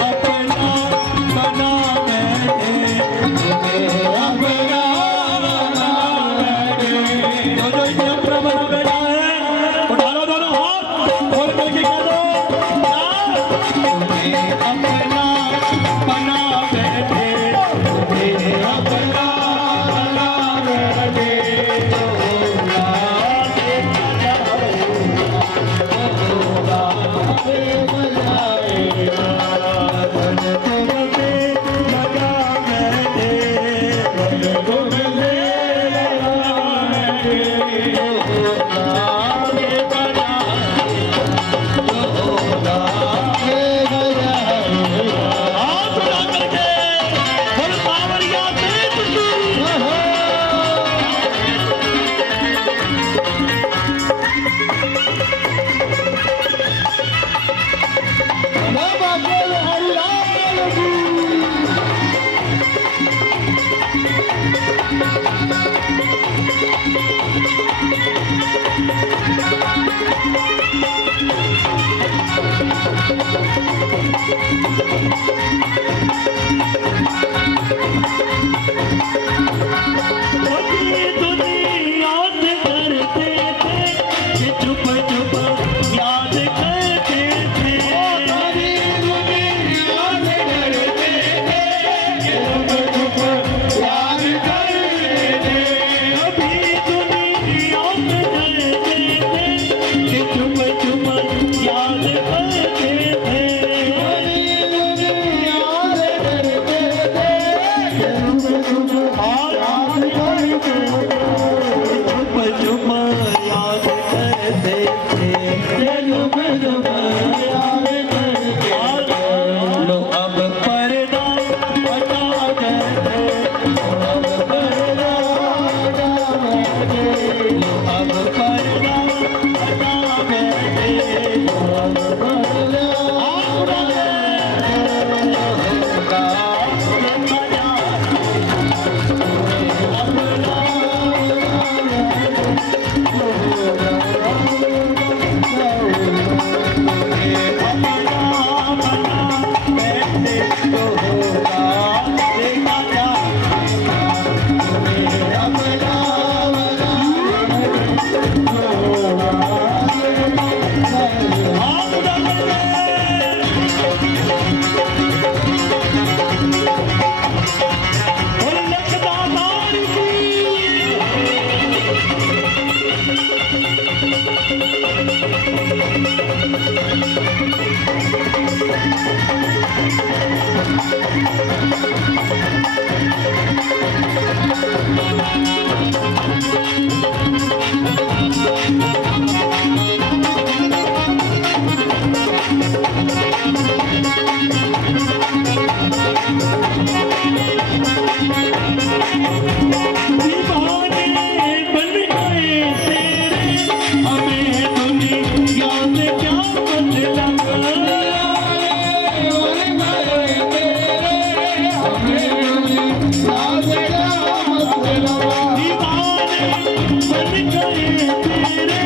बन गए तेरे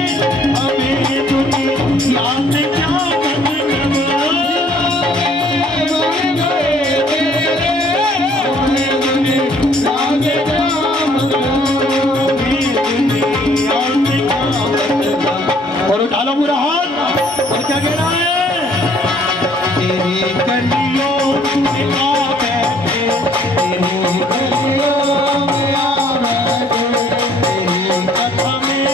हमें दुनिया से क्या मतलब बन गए तेरे हमें दुनिया से क्या मतलब दुनिया से क्या मतलब। और उठा लो पूरा हाथ और क्या कह रहा है तेरी गलियों में आ बैठे तेरी गलियों में आ बैठे तेरी कथा में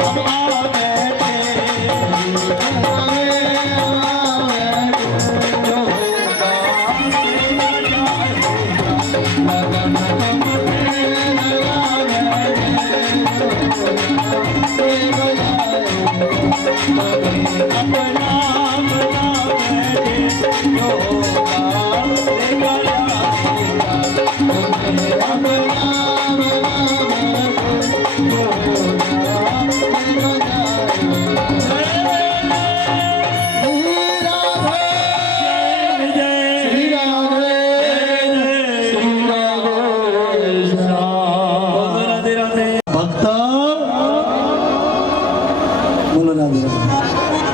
हम आ बैठे तेरी कथा में हम आ बैठे जो होगा लगन में लगा बैठे अपना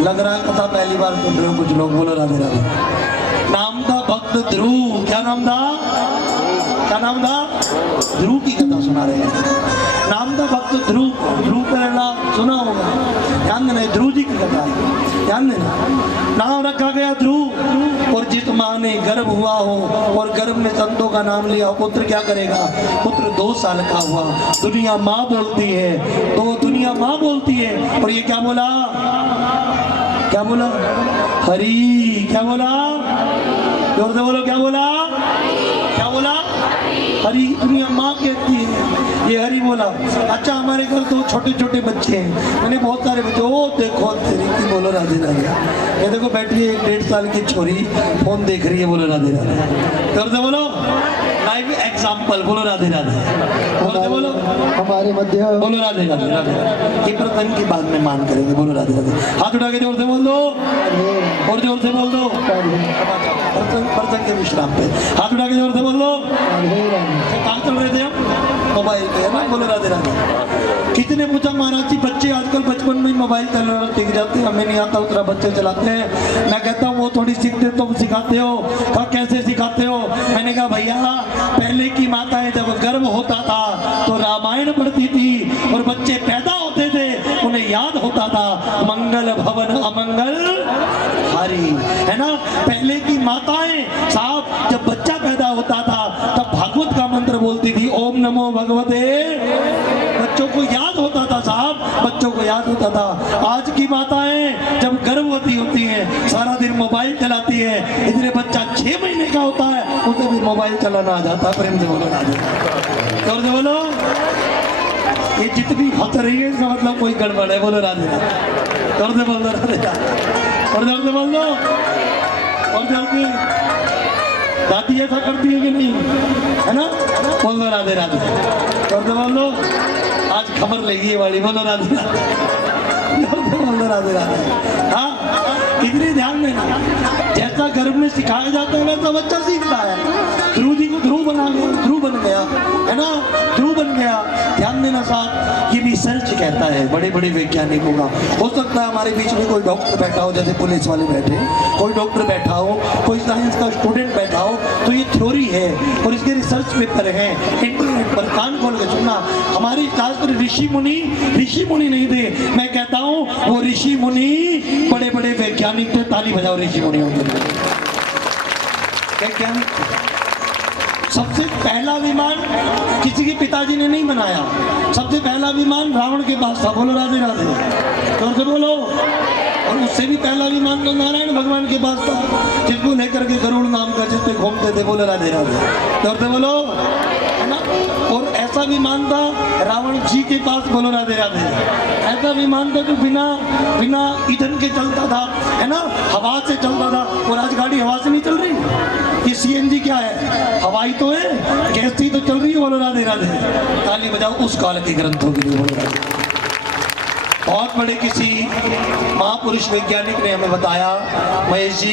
लग रहा है कथा पहली बार सुन रहे हो कुछ लोग। बोलो राधे राधे। नाम था भक्त ध्रुव। क्या नाम था? क्या नाम था? ध्रुव की कथा सुना रहे हैं। नाम था भक्त ध्रुव। ध्रुव प्रेरणा सुना होगा, ध्यान देना। ध्रुव जी की कथा है, ध्यान देना। नाम रखा गया ध्रुव। और जिस माँ ने गर्भ हुआ हो और गर्भ में संतों का नाम लिया, पुत्र क्या करेगा? पुत्र 2 साल का हुआ, दुनिया माँ बोलती है, तो दुनिया माँ बोलती है। और ये क्या बोला? क्या बोला? हरि। क्या बोला? जोर से बोलो। क्या बोला? क्या बोला? हरि। दुनिया माँ कहती है, ये हरि बोला। अच्छा, हमारे घर तो छोटे छोटे बच्चे हैं, मैंने बहुत सारे बच्चे। ओ देखो तेरी की। बोलो राधे राधे। ये देखो बैठी है 1.5 साल की छोरी, फोन देख रही है। बोलो राधे राधे। जोर से बोलो। Live example. बोलो राधे राधे। जोर से बोलो। हमारे मध्य बोलो राधे राधे। राधे। ये प्रसंग की बात में मान करेंगे। बोलो राधे राधे। हाथ उठा के जोर से बोल दो और जोर से बोल दो। प्रसंग के विश्राम पे हाथ उठा के जोर से बोल दो। कहाँ चल रहे थे हम? मोबाइल पे, है ना? बोलो राधे राधे। किसी ने पूछा महाराज जी बच्चे आजकल बचपन में मोबाइल चलाना सीख जाते हैं, हमें नहीं आता उतना बच्चे चलाते हैं। मैं कहता हूँ वो थोड़ी सीखते तुम सिखाते हो। कहा कैसे सिखाते हो? मैंने कहा भैया पहले की माताएं जब गर्भ होता था तो रामायण पढ़ती थी और बच्चे पैदा होते थे, उन्हें याद होता था मंगल भवन अमंगल हारी, है ना? पहले की माताएं साहब जब बच्चा पैदा होता था तब भागवत का मंत्र बोलती थी, ओम नमो भगवते। बच्चों को याद होता था साहब, बच्चों को याद होता था। आज की माताएं जब गर्भवती होती हैं सारा दिन मोबाइल चलाती है, इसलिए बच्चा 6 महीने का होता है उसे भी मोबाइल चलाना आ जाता है। प्रेम से बोलो राधे। जोर से बोलो। ये जितनी हंस रही है इसका मतलब कोई गड़बड़ है। बोलो राधे। जोर से बोल दो राधे। और जोर से बोल दो। और जल्दी दादी ऐसा करती है कि नहीं, है ना? बोल दो राधे राधे। जोर से बोल दो। आज खबर लेगी ये वाली। बोलो राधे राधे। बोल दो राधे राधे। हाँ, इतनी ध्यान देना। जैसा गर्भ में सिखाया जाता है वैसा बच्चा सीखता है। ध्रुव जी को ध्रुव बना गया, ध्रुव बन गया, है ना? ध्रुव बन गया। ध्यान देना साहब, ये रिसर्च कहता है बड़े बड़े वैज्ञानिकों का। हो सकता है हमारे बीच में कोई डॉक्टर बैठा हो, जैसे पुलिस वाले बैठे, कोई डॉक्टर बैठा हो, कोई साइंस का स्टूडेंट बैठा हो, तो ये थ्योरी है और इसके रिसर्च पेपर हैं। इंटरनेट पर कान खोल के सुनना। हमारे शास्त्र ऋषि मुनि नहीं थे। मैं कहता हूँ वो ऋषि मुनि बड़े बड़े वैज्ञानिक थे। ताली बजाओ ऋषि मुनियों के लिए। वैज्ञानिक सबसे पहला विमान किसी के पिताजी ने नहीं बनाया। सबसे पहला विमान रावण के पास था। बोलो राधे राधे। जोर से बोलो। और उससे भी पहला विमान तो नारायण भगवान के पास था, जिसको लेकर के गरुड़ नाम का जिस पे घूमते थे। बोलो राधे राधे। जोर से बोलो, है ना? और ऐसा विमान था रावण जी के पास। बोलो राधे राधे। ऐसा विमान था जो बिना ईंधन के चलता था, है ना? हवा से चलता था। और आज गाड़ी हवा से नहीं चल रही। ये सीएनजी क्या है? हवाई तो है, गैस ही तो चल रही है। बोलो राधे राधे। ताली बजाओ उस काल के ग्रंथों के लिए। बोलो राधे। बहुत बड़े किसी महापुरुष वैज्ञानिक ने हमें बताया, महेश जी,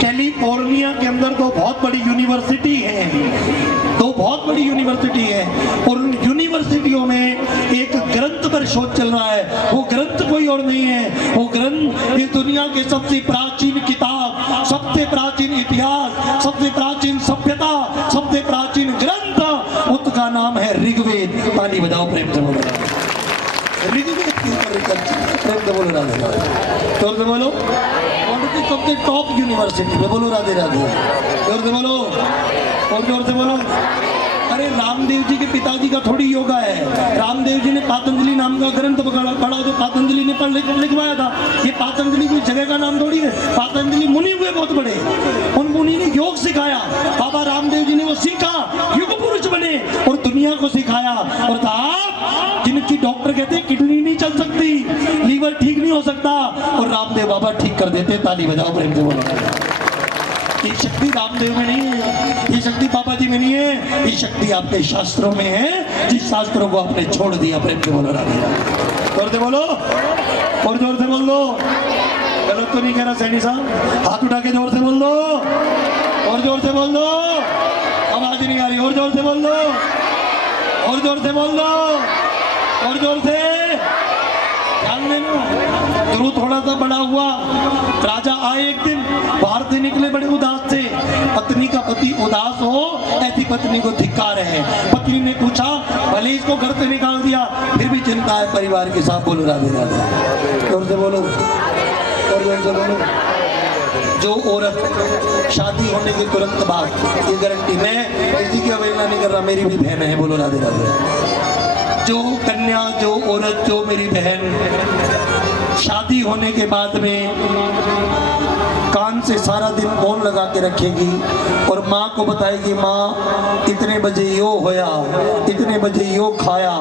कैलिफोर्निया के अंदर दो बहुत बड़ी यूनिवर्सिटी है। दो बहुत बड़ी यूनिवर्सिटी है और उन यूनिवर्सिटियों में एक शोध चल रहा है। वो ग्रंथ कोई और नहीं है, वो ग्रंथ इस दुनिया के सबसे प्राचीन किताब, सबसे प्राचीन इतिहास, सबसे प्राचीन सभ्यता, सबसे प्राचीन ग्रंथ, उसका नाम है ऋग्वेद। ताली बजाओ प्रेम से बोलो ऋग्वेद के ऊपर प्रेम से बोलो राधे राधे। जोर से बोलो सबसे टॉप यूनिवर्सिटी में बोलो राधे राधे। जोर से बोलो और जोर से बोलो। अरे रामदेव जी के पिताजी का थोड़ी योगा है। रामदेव जी ने पातंजलि नाम का ग्रंथ पढ़ा जो पातंजलि ने लिखवाया था। ये पातंजलि कोई जगह का नाम थोड़ी है। पातंजलि मुनि हुए बहुत बड़े, उन मुनि ने योग सिखाया। बाबा रामदेव जी ने वो सीखा, युग पुरुष बने और दुनिया को सिखाया। और साहब जिनकी डॉक्टर कहते हैं किडनी नहीं चल सकती, लीवर ठीक नहीं हो सकता, और रामदेव बाबा ठीक कर देते। ताली बजाओ प्रेम से बोलो। ये शक्ति रामदेव में नहीं है, ये शक्ति बाबा जी में नहीं है, ये शक्ति आपके शास्त्रों में है, जिस शास्त्रों को आपने छोड़ दिया। प्रेम से बोलो राधे राधे। जोर से बोलो और जोर से बोल दो। गलत तो नहीं कह रहा सैनी साहब? हाथ उठा के जोर से बोल दो और जोर से बोल दो। आवाज नहीं आ रही, और जोर से बोल दो और जोर से बोल दो और जोर से। ध्यान देना, ध्रुव थोड़ा सा बड़ा हुआ, राजा आए एक दिन, बाहर से निकले बड़े उदास थे। पत्नी का पति उदास हो, ऐसी पत्नी को धिक्कार है। पत्नी ने पूछा, भले इसको घर से निकाल दिया फिर भी चिंता है परिवार के साथ। बोलो राधे राधे। जोर से बोलो और जोर से बोलो। जो औरत शादी होने के तुरंत बाद, ये गारंटी, मैं किसी की अवहेलना नहीं कर रहा, मेरी भी बहन है, बोलो राधे राधे। जो कन्या, जो औरत, जो मेरी बहन शादी होने के बाद में कान से सारा दिन फोन लगा के रखेगी और माँ को बताएगी, माँ इतने बजे यो होया, इतने बजे यो खाया,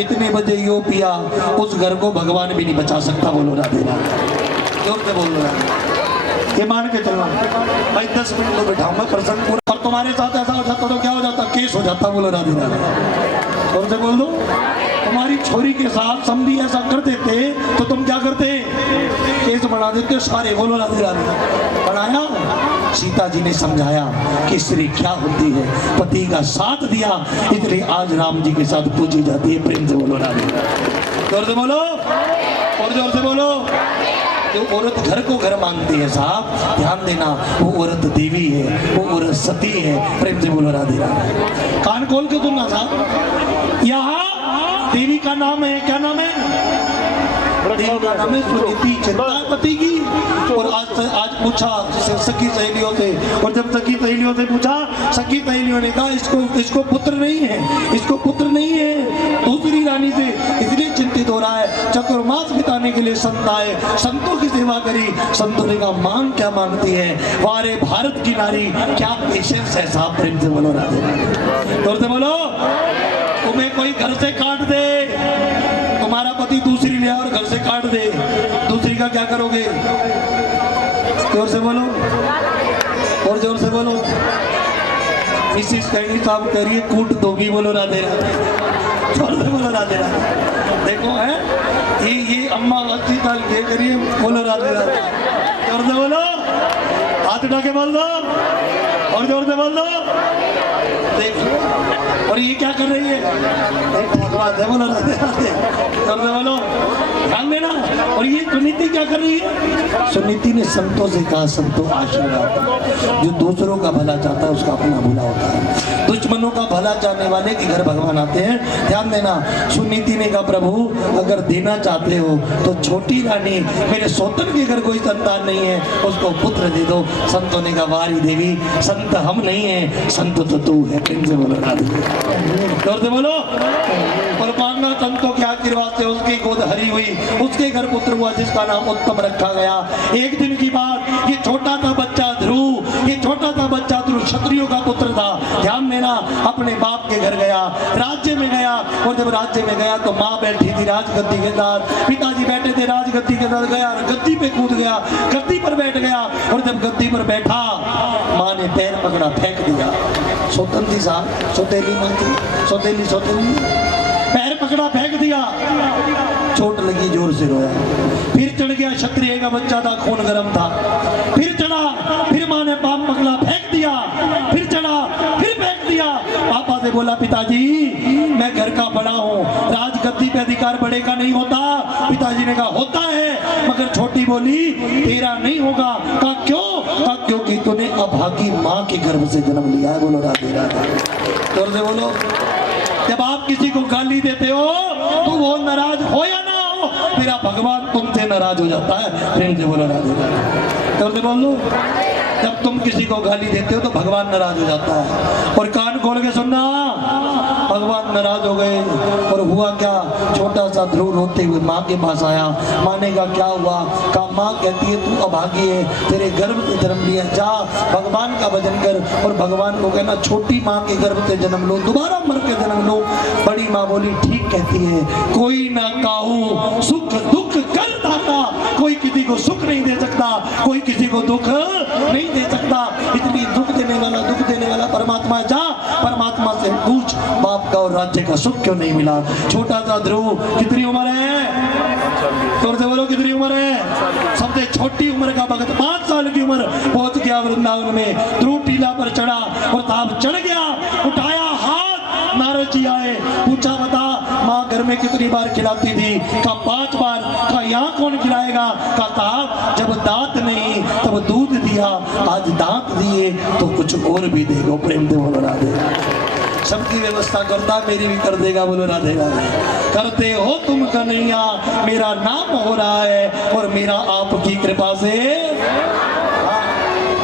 इतने बजे यो पिया, उस घर को भगवान भी नहीं बचा सकता। बोलो राधे राधे। जोर से बोलो राधे। ये मान के चलना भाई, 10 मिनट तो बैठाऊंगा प्रसंग पूरा, और तुम्हारे साथ ऐसा हो जाता तो क्या हो जाता? केस हो जाता। बोलो राधे राधे। जोर से बोल दो। तुम्हारी छोरी के साथ समधी ऐसा कर देते तो तुम क्या करते? केस बढ़ा देते सारे। बोलो राधे राधे। बढ़ाया। सीता जी ने समझाया कि स्त्री क्या होती है, पति का साथ दिया, इसलिए आज राम जी के साथ पूजी जाती है। प्रेम से बोलो राधे। जोर से बोलो और जोर से बोलो। जो औरत घर को घर मानती है साहब, ध्यान देना, वो औरत देवी है, वो औरत सती है। प्रेम से बोलो राधे राधे। कान खोल के सुनना साहब, यहाँ देवी का नाम है, क्या नाम है? देवी का नाम है सुनीति, चिंतापति की। और आज पूछा सखी सहेलियों से, और जब सखी सहेलियों से पूछा, सखी सहेलियों ने कहा इसको पुत्र नहीं है, इसको पुत्र नहीं है, दूसरी रानी से इसलिए चिंतित हो रहा है। चतुर्मास बिताने के लिए संत आए, संतों की सेवा करी। संतों ने कहा मांग क्या मांगती है? वारे भारत की नारी, क्या पेशेंस है साहब। प्रेम से बोलो राधे राधे। जोर से बोलो। तुम्हें कोई घर से काट दे, तुम्हारा पति दूसरी ले और घर से काट दे, दूसरी का क्या करोगे? जोर से बोलो और जोर से बोलो। मिसिस कैनी साहब कह रही है कूट दोगी। बोलो राधे राधे। जोर से बोलो राधे राधे। देखो है ये अम्मा 80 साल के करिए। बोलो राधे राधे। जोर से बोलो, हाथ उठा के बोल दो और जोर से बोल दो। देखो, और ये क्या कर रही है? ठीक बात है, बोलो राधे राधे। जोर से बोलो, ध्यान देना। और ये सुनीति क्या कर रही है? सुनीति ने संतों से कहा, संतों आशीर्वाद, जो दूसरों का भला चाहता है उसका अपना भला होता है। दुश्मनों का भला चाहने वाले के घर भगवान आते हैं। ध्यान देना। सुनीति ने कहा, प्रभु अगर देना चाहते हो तो छोटी रानी, मेरे सोतन के घर कोई संतान नहीं है, उसको पुत्र दे दो। संतों ने कहा, वारी देवी, संत हम नहीं है, संत तो तू है। प्रेम से बोलो राधे। जोर से बोलो। और मांगना संतों के आशीर्वाद से उसकी गोद हरी हुई, उसके घर पुत्र हुआ जिसका नाम उत्तम रखा गया। एक दिन की बात, ये छोटा सा बच्चा ध्रुव, ये छोटा सा बच्चा ध्रुव क्षत्रियों का पुत्र था। ध्यान देना। अपने बाप के घर गया, राज्य में गया, और जब राज्य में गया तो माँ बैठी थी राजगद्दी के साथ, पिताजी बैठे थे राजगद्दी के साथ। गया गद्दी पे कूद गया, गद्दी पर बैठ गया, और जब गद्दी पर बैठा माँ ने पैर पकड़ा, फेंक दिया। सोतन थी साहब, सौतेली माँ थी, सौतेली पैर पकड़ा, फेंक दिया। चोट लगी, जोर से रोया। फिर चढ़ गया, क्षत्रिय का बच्चा था, खून गर्म था। फिर चढ़ा, फिर माँ ने पाप पकड़ा, फेंक दिया। फिर चढ़ा, फिर फेंक दिया। पापा से बोला, पिताजी मैं घर का बड़ा हूँ, राजगद्दी पे अधिकारी परिवार बड़े का नहीं होता। पिताजी ने कहा होता है, मगर छोटी बोली तेरा नहीं होगा। कहा क्यों? कहा क्योंकि तूने अभागी माँ के गर्भ से जन्म लिया है। बोलो राधे राधे, जोर से बोलो। जब आप किसी को गाली देते हो तो वो नाराज हो या ना हो, मेरा भगवान तुमसे नाराज हो जाता है। प्रेम से बोलो राधे राधे, जोर से बोलो। जब तुम किसी को गाली देते हो तो भगवान नाराज हो जाता है। और कान खोल के सुनना, भगवान नाराज हो गए और हुआ क्या? छोटा सा ध्रुव रोते हुए माँ के पास आया। माँ ने कहा क्या हुआ? कहा माँ कहती है तू अभागी है, तेरे गर्भ से जन्म लिया, जा भगवान का भजन कर। और भगवान को कहना छोटी माँ के गर्भ से जन्म लो, दोबारा मर के जन्म लो। बड़ी माँ बोली ठीक कहती है, कोई ना काहू सुख दुख कर दाता। कोई किसी को सुख नहीं दे सकता, कोई किसी को दुख नहीं दे सकता। इतनी दुख देने वाला परमात्मा है। जा परमात्मा से पूछ बाप का और राज्य का सुख क्यों नहीं मिला। छोटा सा ध्रुव, कितनी उम्र है? जोर से बोलो, कितनी उम्र है? सबसे छोटी उम्र का भगत 5 साल की उम्र पहुंच गया वृंदावन में। ध्रुव टीला पर चढ़ा और ताप चढ़ गया, उठाया हाथ, नारद जी आए, पूछा बता माँ घर में कितनी बार खिलाती थी? कहा 5 बार। कहा यहाँ कौन खिलाएगा? कहा साहब जब दांत नहीं तब दूध दिया, आज दांत दिए तो कुछ और भी देगा। प्रेम से बोलो राधे। सबकी व्यवस्था करता, मेरी भी कर देगा। बोलो राधे राधे। करते हो तुम कन्हैया, मेरा नाम हो रहा है और मेरा आपकी कृपा से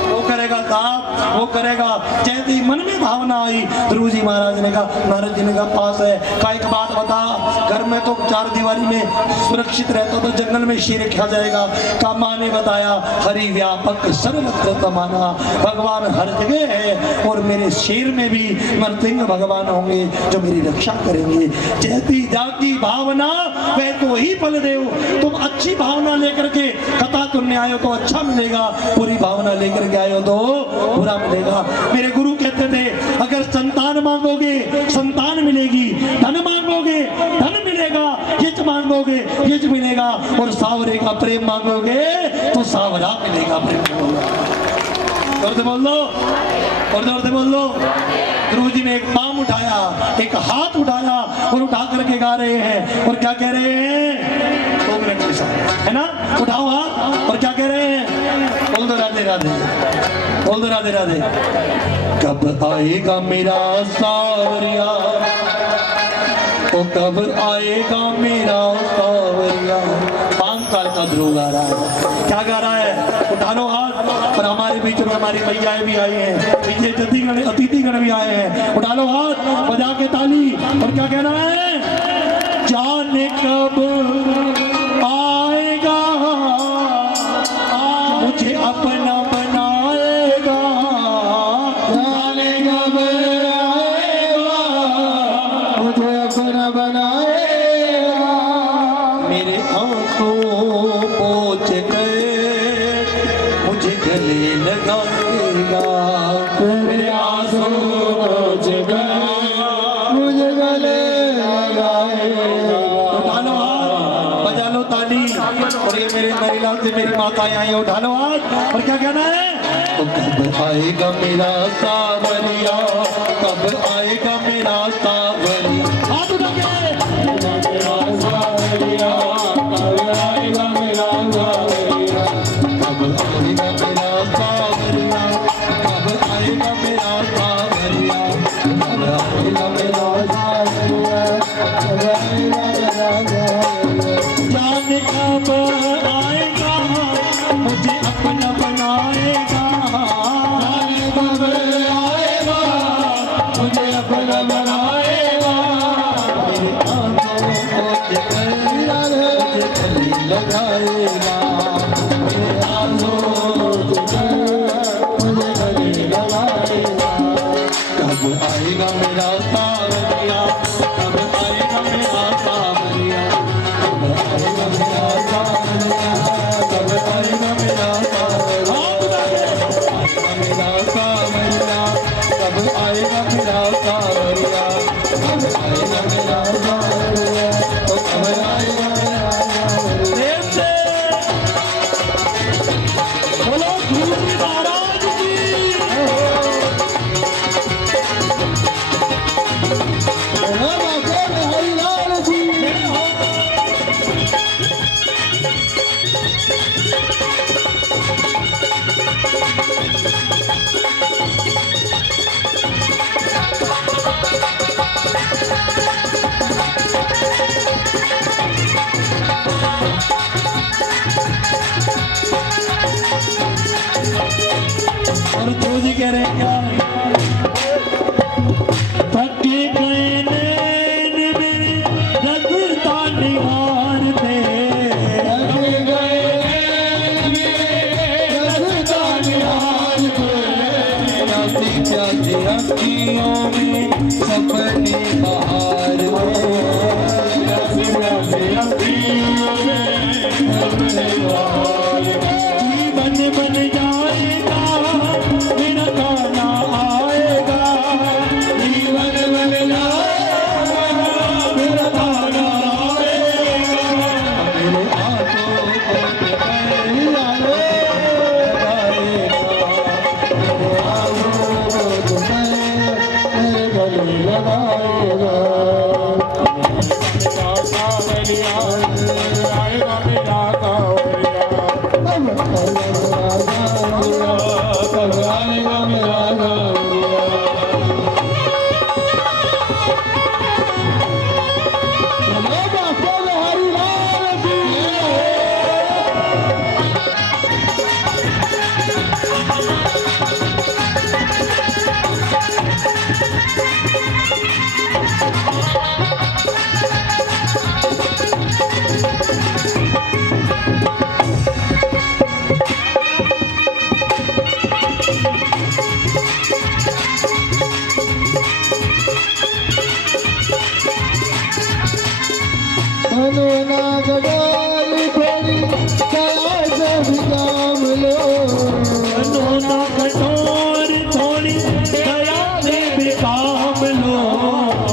वो करेगा साहब, वो करेगा। जैसे ही मन में भावना आई, ध्रुव जी महाराज ने कहा, नारद जी ने कहा पास है। कहा एक बात बता, घर में तो 4 दीवारी में सुरक्षित रहता तो जंगल में शेर खा जाएगा। कहा माँ ने बताया हरि व्यापक सर्वत्र समाना, भगवान हर जगह है और मेरे शेर में भी नरसिंह भगवान होंगे जो मेरी रक्षा करेंगे। जैसी जाकी भावना वह तो ही फल देव। तुम अच्छी भावना लेकर के कथा सुनने आए हो तो अच्छा मिलेगा, बुरी भावना लेकर के आए हो तो बुरा मिलेगा। मेरे गुरु कहते थे अगर संतान मांगोगे संतान मिलेगी, धन मांगोगे धन मिलेगा, यज मांगोगे यज मिलेगा, और सावरे का प्रेम मांगोगे तो सावरा मिलेगा। प्रेम जोर से बोल लो, और जोर से बोल लो। ध्रुव जी ने एक पाम उठाया, एक हाथ उठाया और उठा करके गा रहे हैं। और क्या कह रहे हैं? 2 मिनट के साथ है ना, उठाओ हाथ और क्या कह रहे हैं? बोल दो राधे राधे, बोल दो राधे राधे। कब आएगा मेरा सावरिया, ओ कब आएगा मेरा सावरिया। 5 साल का ध्रुव गा रहा है। क्या गा रहा है? उठा लो हाथ। और हमारे बीच में हमारी मैयाएं भी आई हैं, पीछे अतिथिगण भी आए हैं। उठा लो हाथ, बजा के ताली। और क्या कहना है? जाने कब आएगा मुझे अपना बनाएगा, जाने कब आएगा मुझे अपना बनाएगा। मेरे आंसू पोंछ गए मुझे गले लगाएगा, मेरे आंसू पोंछ गए मुझे गले लगाएगा। उठा लो हाथ, बजा लो ताली। और ये मेरे महिला से मेरी माताएं आई, उठा लो हाथ। और क्या कहना है? तो कब आएगा मेरा सावरिया, कब आएगा मेरा सावरिया। हाथ उठा के सावरिया, कब आएगा मेरा सावरिया, कब आएगा मेरा सावरिया, कब आएगा मेरा सावरिया, कब आएगा मेरा सावरिया, कब आएगा मेरा सावरिया। जाने कब आएगा मुझे अपना बनाएगा, जाने कब आएगा मुझे अपना बनाएगा। मेरे आंखों को जगाएगा मुझे गले लगाएगा, मेरे आंखों को जगाएगा मुझे गले लगाएगा। कब आएगा मेरा सावरिया, कब आएगा मेरा सावरिया, तेरे यार थके गए नैन मेरे रखता निहार थे थके गए नैन मेरे रखता निहार थे प्यासी प्यासी अखियों में सपने बहार प्यासी प्यासी अखियों में सपने बहार जीवन बन जाएगा मेरा गाना आएगा जीवन बन जाएगा मेरा गाना आएगा मेरे हाथों को लगाएगा मेरे गले लगाएगा मनोना गडार थोड़ी दया से भी काम लो मनोना कठोर थोड़ी दया से भी काम लो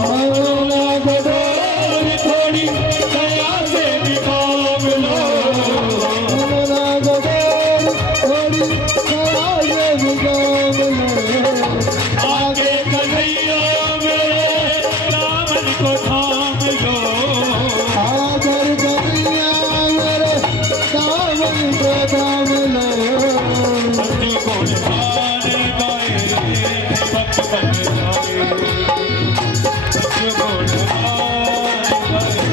मनोना गडार थोड़ी दया से भी काम लो मनोना गडार थोड़ी दया से भी काम लो आगे कन्हैया मेरे दामन को थाम लो आगर कन्हैया मेरे दामन को थाम लो तुझको हार गाए वक्त बन जाए तुझको हार गाए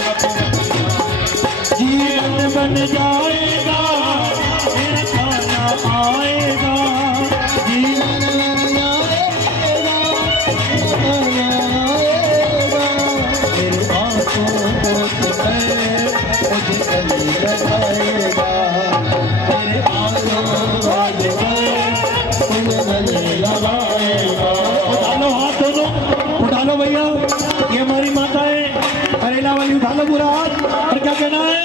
वक्त बन जाए जीवन बन जाएगा मेरा खाना आएगा जीवन बन जाएगा मेरा खाना आएगा मेरे आंखों को मुझे गले लगाएगा मेरे आंखों वाले मुझे गले लगाएगा उठा लो हाथ दोनों उठा लो भैया ये हमारी माता है करेला वाली उठा लो पूरा हाथ और क्या कहना है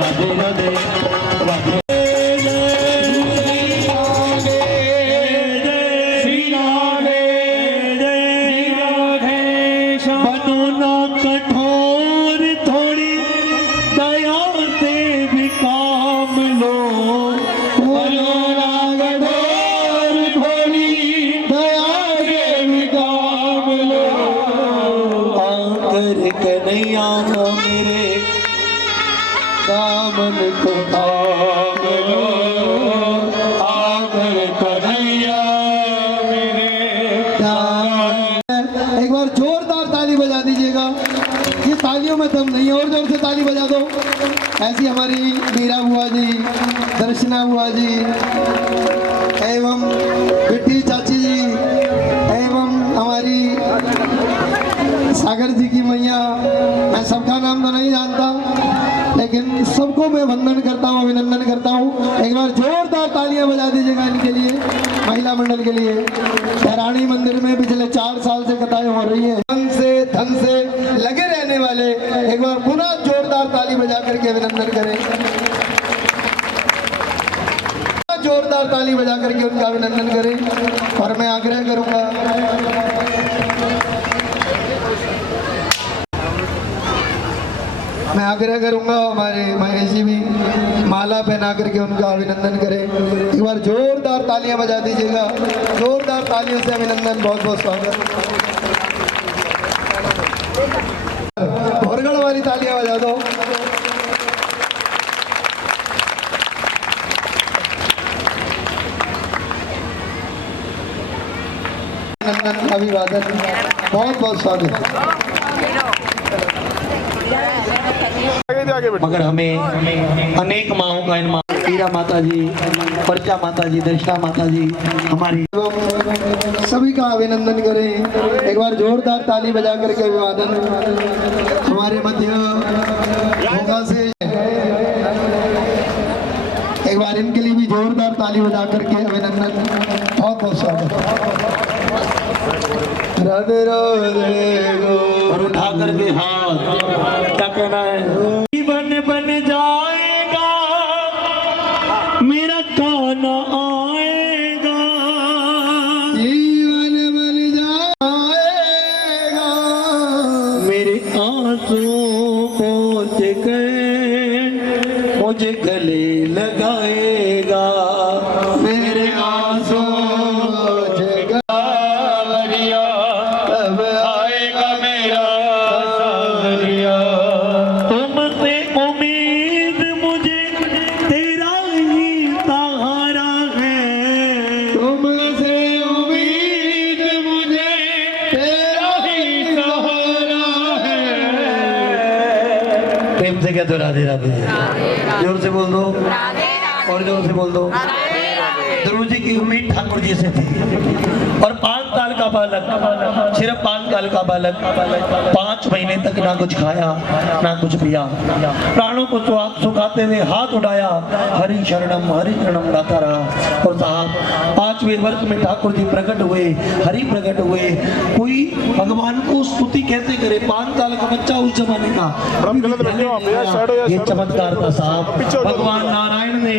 राधे राधे राधे बनोना कठोर थोड़ी दया से भी काम लो बनोना कठोर थोड़ी दया से भी काम लो आकर कन्हैया मेरे दामन को थाम लो आकर कन्हैया मेरे दामन। एक बार जोरदार ताली बजा दीजिएगा ये तालियों में दम नहीं है और जोर से ताली बजा दो ऐसी हमारी मीरा बुआ जी दर्शना बुआ जी एवं बिट्टी चाची जी एवं हमारी सागर जी की मैया मैं सबका नाम तो नहीं जानता लेकिन सबको मैं वंदन करता हूँ अभिनंदन करता हूँ एक बार जोरदार तालियां बजा दीजिएगा इनके लिए महिला मंडल के लिए रानी मंदिर में पिछले 4 साल से कथाएं हो रही है धन से लगे रहने वाले एक बार पुनः जोरदार ताली बजा करके अभिनंदन करें जोरदार ताली बजा करके उनका अभिनंदन करें और मैं आग्रह करूंगा हमारे महेश जी भी माला पहना करके उनका अभिनंदन करें एक बार जोरदार तालियां बजा दीजिएगा जोरदार तालियों से अभिनंदन बहुत बहुत स्वागत भोरगढ़ वाली तालियां बजा दो अभिनंदन अभिवादन बहुत बहुत स्वागत मगर हमें अनेक माओं का मीरा माता जी, पर्चा माता जी, दर्शा माता जी, हमारी सभी का अभिनंदन करें। एक बार जोरदार ताली बजा करके अभिवादन हमारे मध्य होगा से एक बार इनके लिए भी जोरदार ताली बजा करके अभिनंदन। बहुत बहुत स्वागत। राधे राधे गो। और उठा करके हाथ, क्या कहना है? जीवन बन जाएगा मेरा काना आएगा, जीवन बन जाएगा मेरे आंसू पहुँच गए मुझे गले लगाएगा, मेरे आंसू तुमसे उम्मीद मुझे तेरा ही सहारा है, तुमसे उम्मीद मुझे तेरा ही सहारा है। प्रेम से क्या तो राधे राधे, जोर से बोल दो और जोर से बोल दो। ध्रुव जी की उम्मीद ठाकुर जी से थी और 5 साल का बालक, सिर्फ 5 साल का बालक 5 महीने तक ना कुछ खाया ना कुछ पिया, प्राणों को सुखाते हुए हाथ उठाया, हरि शरणम गाता रहा। और साहब 5वें वर्ष में ठाकुर जी प्रकट हुए, हरि प्रकट हुए। कोई भगवान को स्तुति कैसे करे? 5 साल का बच्चा उस जमाने का, ये चमत्कार था साहब। भगवान नारायण ने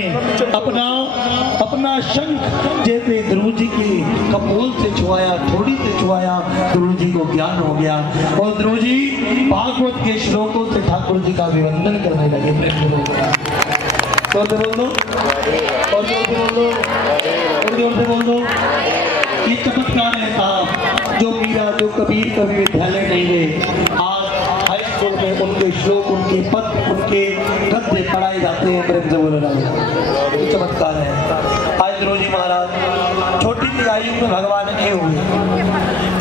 अपना शंख जैसे ध्रुव जी के कपोल से छुआया, थोड़ी से छुआया, ध्रुव जी को ज्ञान हो गया और ध्रुव जी भागवत के श्लोकों से ठाकुर जी का अभिवंदन करने लगे। प्रेम से बोल दो और जोर से बोल दो। ये चमत्कार है साहब, जो मीरा जो कबीर कभी विद्यालय नहीं गए, आज हाई स्कूल में उनके श्लोक, उनके पद, उनके गद्य पढ़ाए जाते हैं। प्रेम से बोल रहा ये चमत्कार है। आज ध्रुव जी महाराज छोटी सी आयु में भगवान के हुए।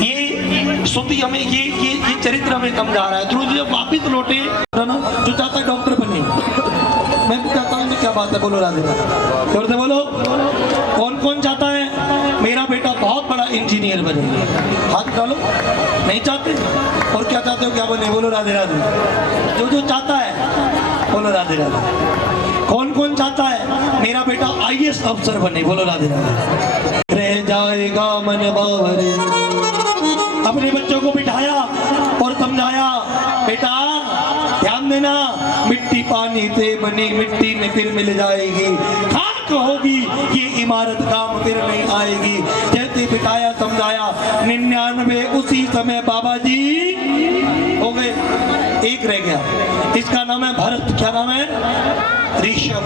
ये स्तुति हमें ये चरित्र हमें समझा रहा है। ध्रुव जी जब वापिस लौटे ना, जो चाहता है डॉक्टर बने, मैं भी चाहता हूँ। क्या बात है? बोलो राधे राधे, जोर से बोलो। कौन कौन चाहता है मेरा बेटा बहुत बड़ा इंजीनियर बने? हाथ डालो। नहीं चाहते? और क्या चाहते हो? क्या बने? बोलो राधे राधे। जो चाहता है बोलो राधे राधे। कौन कौन चाहता है मेरा बेटा IAS अफसर बने? बोलो राधे राधे। रह जाएगा मन बावरे। अपने बच्चों को बिठाया और समझाया, बेटा ध्यान देना, मिट्टी पानी से बनी मिट्टी में फिर मिल जाएगी, खाक होगी ये इमारत काम फिर नहीं आएगी। जैसे बिठाया समझाया, 99 उसी समय बाबा जी हो गए, एक रह गया। इसका नाम है भरत। क्या नाम है? ऋषभ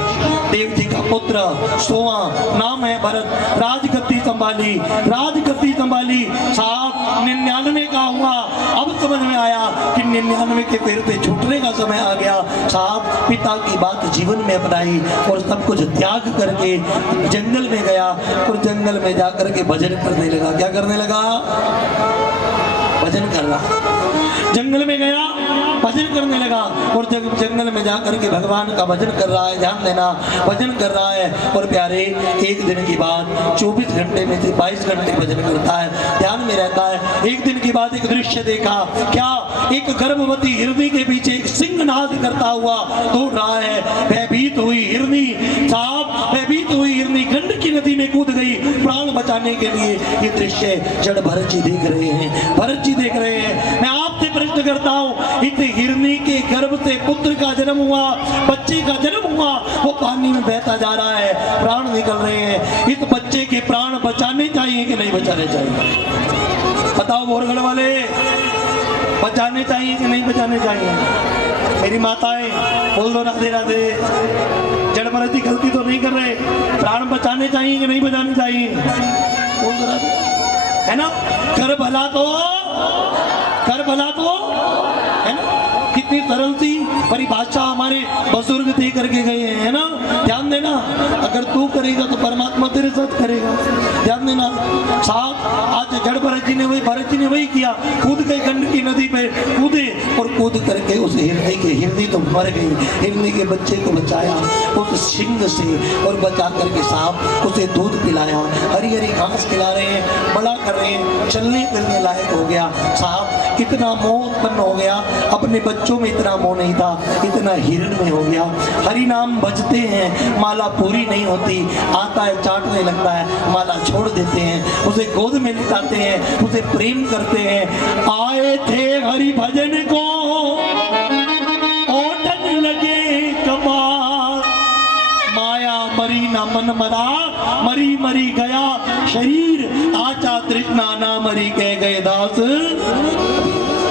देव जी का पुत्र, 16वां नाम है भरत। राजगद्दी संभाली साहब। 99 का हुआ, अब समझ में आया कि 99 के पैर पे छूटने का समय आ गया साहब। पिता की बात जीवन में अपनाई और सब कुछ त्याग करके जंगल में गया और जंगल में जाकर के भजन करने लगा। क्या करने लगा? भजन कर रहा। जंगल में गया, भजन करने लगा और जंगल में जाकर के भगवान का भजन कर रहा है। ध्यान देना, भजन कर रहा है। और प्यारे, एक दिन की बात, 24 घंटे में से 22 घंटे भजन करता है, ध्यान में रहता है। एक दिन की बात, एक दृश्य देखा। क्या? एक गर्भवती हिरनी के पीछे एक सिंहनाद करता हुआ दौड़ रहा है। भयभीत हुई हिरनी साहब, भयभीत हुई हिरनी गंडकी नदी में कूद गई प्राण बचाने के लिए। ये दृश्य जड़ भरत जी देख रहे हैं, भरत जी देख रहे हैं। मैं आपसे प्रश्न करता हूँ, इस हिरनी के गर्भ से पुत्र का जन्म हुआ, बच्चे का जन्म हुआ, वो पानी में बहता जा रहा है, प्राण निकल रहे हैं। इस बच्चे के प्राण बचाने चाहिए कि नहीं बचाने चाहिए? बताओ बोरगढ़ वाले, बचाने चाहिए कि नहीं बचाने चाहिए? मेरी माताएं बोल दो राधे राधे। जड़ भरत जी गलती तो नहीं कर रहे, प्राण बचाने चाहिए कि नहीं बचाने चाहिए? बोल दो राधे, है ना? कर भला तो कितनी सरल सी परिभाषा हमारे बुजुर्ग दे करके गए हैं ना। ध्यान ध्यान देना, अगर तू करेगा तो परमात्मा तेरे साथ करेगा। ध्यान देना साहब, आज जड़ भरत जी ने वही किया, कूद गए गंड की नदी पे, कूदे और कूद करके उस हिरनी तो मर गई, हिरनी के बच्चे को बचाया उस सिंह से और बचा करके साहब उसे दूध पिलाया, हरी हरी घास खिला रहे हैं, बड़ा कर रहे हैं, चलने फिरने लायक हो गया साहब। इतना मोह उत्पन्न हो गया, अपने बच्चों में इतना मोह नहीं था, इतना हिरण में हो गया। हरि नाम बजते हैं, माला पूरी नहीं होती, आता है चाटने लगता है, माला छोड़ देते हैं, उसे गोद में लिटाते हैं, उसे प्रेम करते हैं। आए थे हरि भजन को ओटन लगे कमाल, माया मरी ना मन मरा, मरी मरी गया शरीर, आचा तृष्णा ना मरी कह गए दास।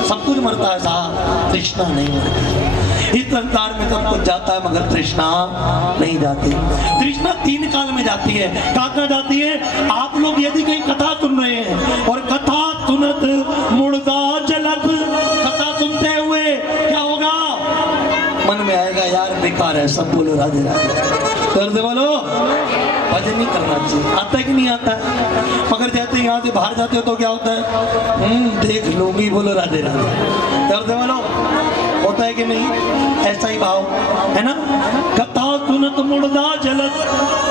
सब कुछ मरता है साहब, तृष्णा नहीं मरती। इस संसार में सब कुछ जाता है मगर तृष्णा नहीं जाती। तृष्णा 3 काल में जाती है। कहाँ जाती है? आप लोग यदि कहीं कथा सुन रहे हैं और कथा सुनत मुर्दा जलत, कथा सुनते हुए क्या होगा? मन में आएगा यार बेकार है, सब बोलो राधे राधे, कर दे बोलो, भजन नहीं करना चाहिए। आता है कि नहीं आता है? मगर जाते यहाँ से बाहर जाते हो तो क्या होता है? देख लूंगी, बोलो राधे राधे, कर दे बोलो, होता है कि नहीं? ऐसा ही भाव है ना। कथा सुनत मुर्दा जलत,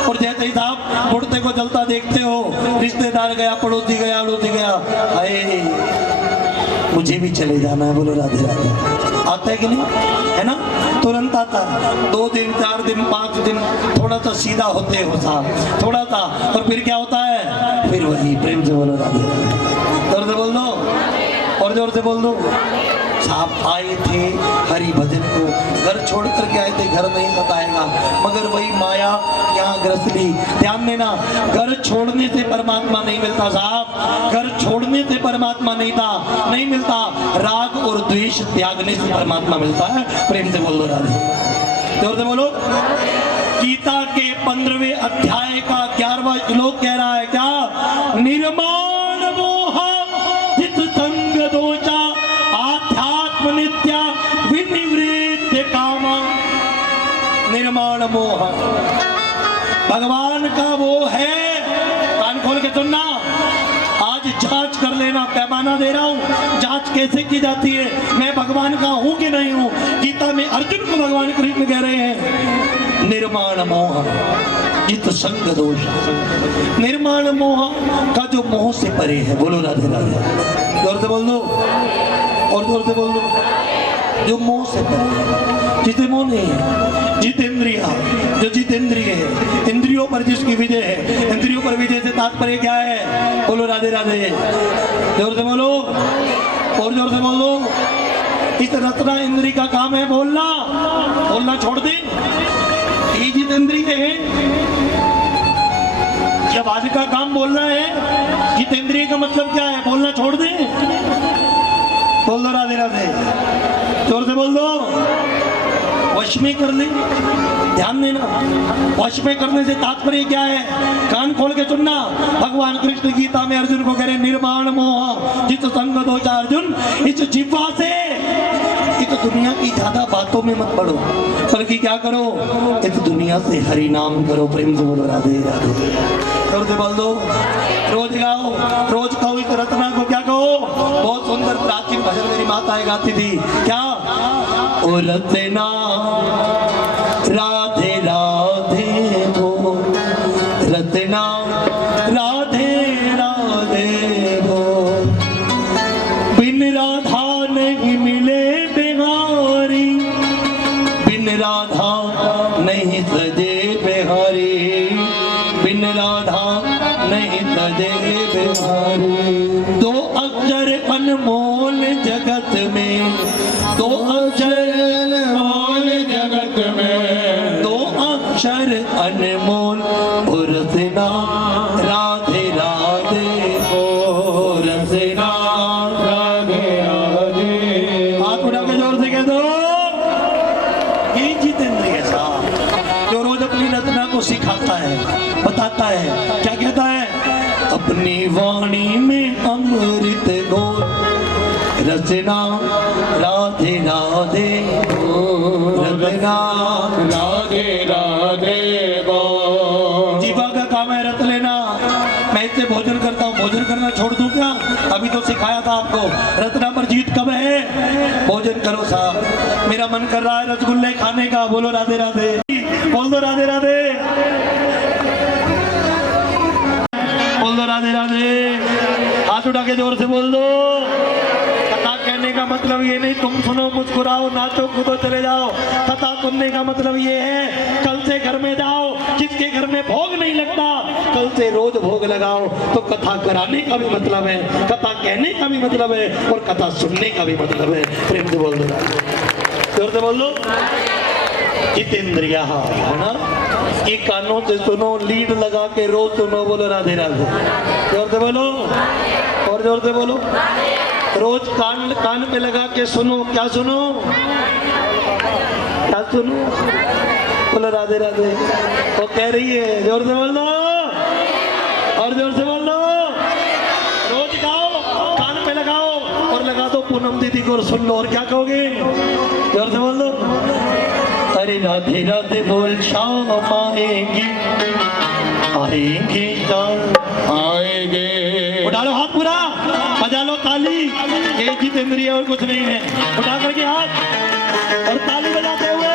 और जैसे ही साहब मुर्दे को जलता देखते हो, रिश्तेदार गया, पड़ोसी गया, अड़ोसी गया, हाय मुझे भी चले जाना है, बोलो राधे राधे, आता है कि नहीं? है ना, तुरंत आता है। 2 दिन 4 दिन 5 दिन थोड़ा सा सीधा होते हो साहब, थोड़ा सा, और फिर क्या होता है? फिर वही प्रेम से बोलो राधे राधे, जोर से बोल दो, और जोर से बोल दो। साहब आए थे हरि भजन को, घर छोड़ करके आए थे, घर नहीं बताएगा, मगर वही माया यहाँ ग्रस ली। ध्यान देना, घर छोड़ने से परमात्मा नहीं मिलता साहब, घर छोड़ने से परमात्मा नहीं मिलता, राग और द्वेष त्यागने से परमात्मा मिलता है। प्रेम से बोल दो राधे, जोर से बोलो। गीता के 15वें अध्याय का 11वां श्लोक कह रहा है क्या? निर्माण मोह जित संग दोषा, आध्यात्म नित्या विनिवृत्त कामा। निर्माण मोह भगवान का वो है, कान खोल के सुनना, आज जांच कर लेना, पैमाना दे रहा हूं, जांच कैसे की जाती है, मैं भगवान का हूं कि नहीं हूं। गीता में अर्जुन को भगवान कृष्ण कह रहे हैं निर्माण मोह जित संग दोष। निर्माण मोह का जो मोह से परे है, बोलो राधे राधे, जोर से बोल दो, और जोर से बोल दो, जो मोह से परे है, जिसे मोह नहीं है। जितेंद्रिया, जो जितेंद्रिय है, इंद्रियों पर जिसकी विजय है, इंद्रियों पर विजय से तात्पर्य क्या है? बोलो राधे राधे, जोर से बोलो, और जोर से बोल दो। इस रत्ना इंद्री का काम है बोलना, बोलना छोड़ दे, ये जितेंद्रिय है। जब आज का काम बोलना है, जितेंद्रिय का मतलब क्या है? बोलना छोड़ दे, बोल दो राधे राधे, जोर से बोल दो। वश में कर ले, ध्यान देना, वश में करने से तात्पर्य क्या है? कान खोल के सुनना, भगवान कृष्ण गीता में अर्जुन को कह रहे निर्माण मोह जित संग दोषा। अर्जुन, इस जिह्वा से इस दुनिया की ज्यादा बातों में मत पड़ो, बल्कि क्या करो? इस दुनिया से हरि नाम करो। प्रेम से बोलो राधे राधे, जोर से बोल दो, रोज गाओ, रोज कहो इस रत्ना को, क्या कहो? बहुत सुंदर प्राचीन भजन मेरी माताएं गाती थी, क्या? ओ रत्ना राधे राधे हो, रत्ना राधे राधे हो, बिन राधा नहीं मिले बिहारी, बिन राधा नहीं सजे बिहारी, बिन राधा नहीं सजे बिहारी। 2 अक्षर अनमोल जगत में, 2 अक्षर अनमोल जगत में, 2 अक्षर अनमोल, और रत्ना राधे राधे हो, रत्ना राधे राधे। हाथ उठा के जोर से कह दो, ये जितेंद्रिय साहब जो रोज अपनी रत्ना को सिखाता है, बताता है, क्या कहता है? अपनी वाणी में अमृत घोल, रचना राधे राधे, रचना राधे राधे। से भोजन करता हूँ, भोजन करना छोड़ दूं क्या? अभी तो सिखाया था आपको। रत्ना पर जीत कब है? भोजन करो साहब। मेरा मन कर रहा है रसगुल्ले खाने का। बोलो राधे राधे, बोल दो राधे राधे, बोल दो राधे राधे। हाथ उठा के जोर से बोल दो। कथा कहने का मतलब ये नहीं तुम सुनो मुस्कुराओ नाचो कूदो चले जाओ। कथा सुनने का मतलब ये है कल से घर में जाओ, जिसके घर में भोग नहीं लगता कल से रोज भोग लगाओ। तो कथा कराने का भी मतलब है, कथा कहने का भी मतलब है, और कथा सुनने का भी मतलब है। प्रेम से बोल दो, जोर से बोल दो। जितेंद्रिया है ना, ये कानों से सुनो, लीड लगा के रोज सुनो। बोलो राधे राधे, जोर से बोलो और जोर से बोलो। रोज कान पे लगा के सुनो। क्या सुनो? क्या सुनो? बोलो राधे राधे। वो कह रही है, जोर से बोल दो और जोर से बोल दो। रोज गाओ, कान पे लगाओ और लगा दो पूनम दीदी को और सुन लो। और क्या कहोगे? जोर से बोल दो। अरे राधे राधे बोल शाम आएगी, आएगी शाम आएंगे। उठा लो हाथ पूरा, बजा लो ताली। ये जितेंद्रिय और कुछ नहीं है। उठा करके हाथ और ताली बजाते हुए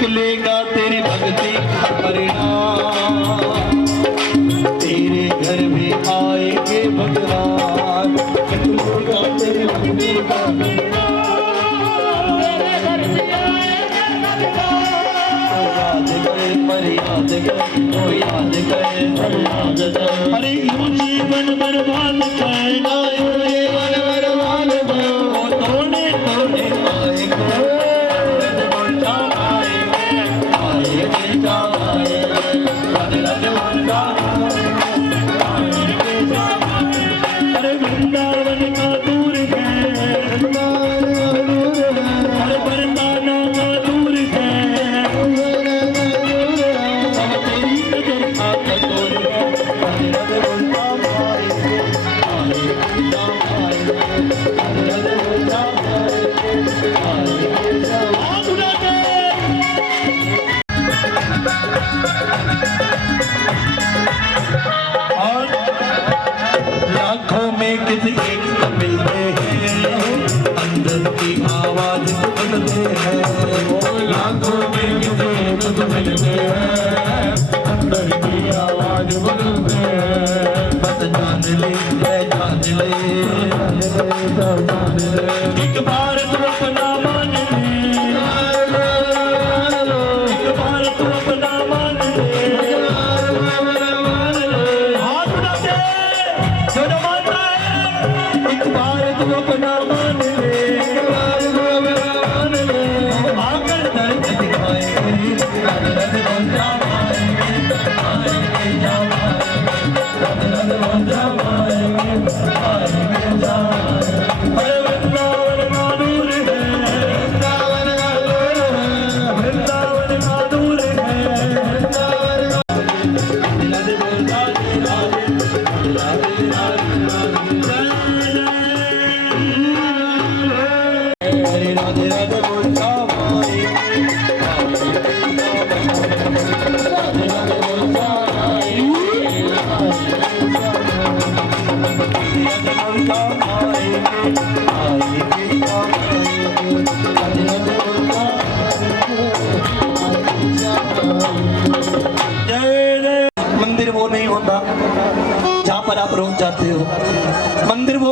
निकलेगा तेरी भक्ति का परिणाम, तेरे घर में आएंगे भगवान। निकलेगा तेरी भक्ति का परिणाम, तेरे घर में आएंगे भगवान। याद करे पर याद करे, तो याद करे पर याद करे। अरे यूं जीवन बर्बाद करना, यूं जीवन बर्बाद करो, तोड़े तोड़े आएंगे। अरे वृंदावन का दूर है, अरे वरदाना का दूर है, तेरी नजर का दूर है। लाखों में किसी एक को मिलते हैं, अंदर की आवाज सुनते हैं। लाखों में किसी एक को मिलते हैं, अंदर की आवाज सुनते हैं। बस जान ले, जान ले, एक बार तो अपना मान ले, एक बार तो अपना मान ले। हाथ उठा के जो मानता है, एक बार तू अपना मान ले, मान ले। आकर दर्द दिखाएंगे, राधे राधे बोल जाएंगे, आएंगे जाएंगे, राधे राधे बोल जाएंगे, आएंगे जाएंगे। अरे वृंदावन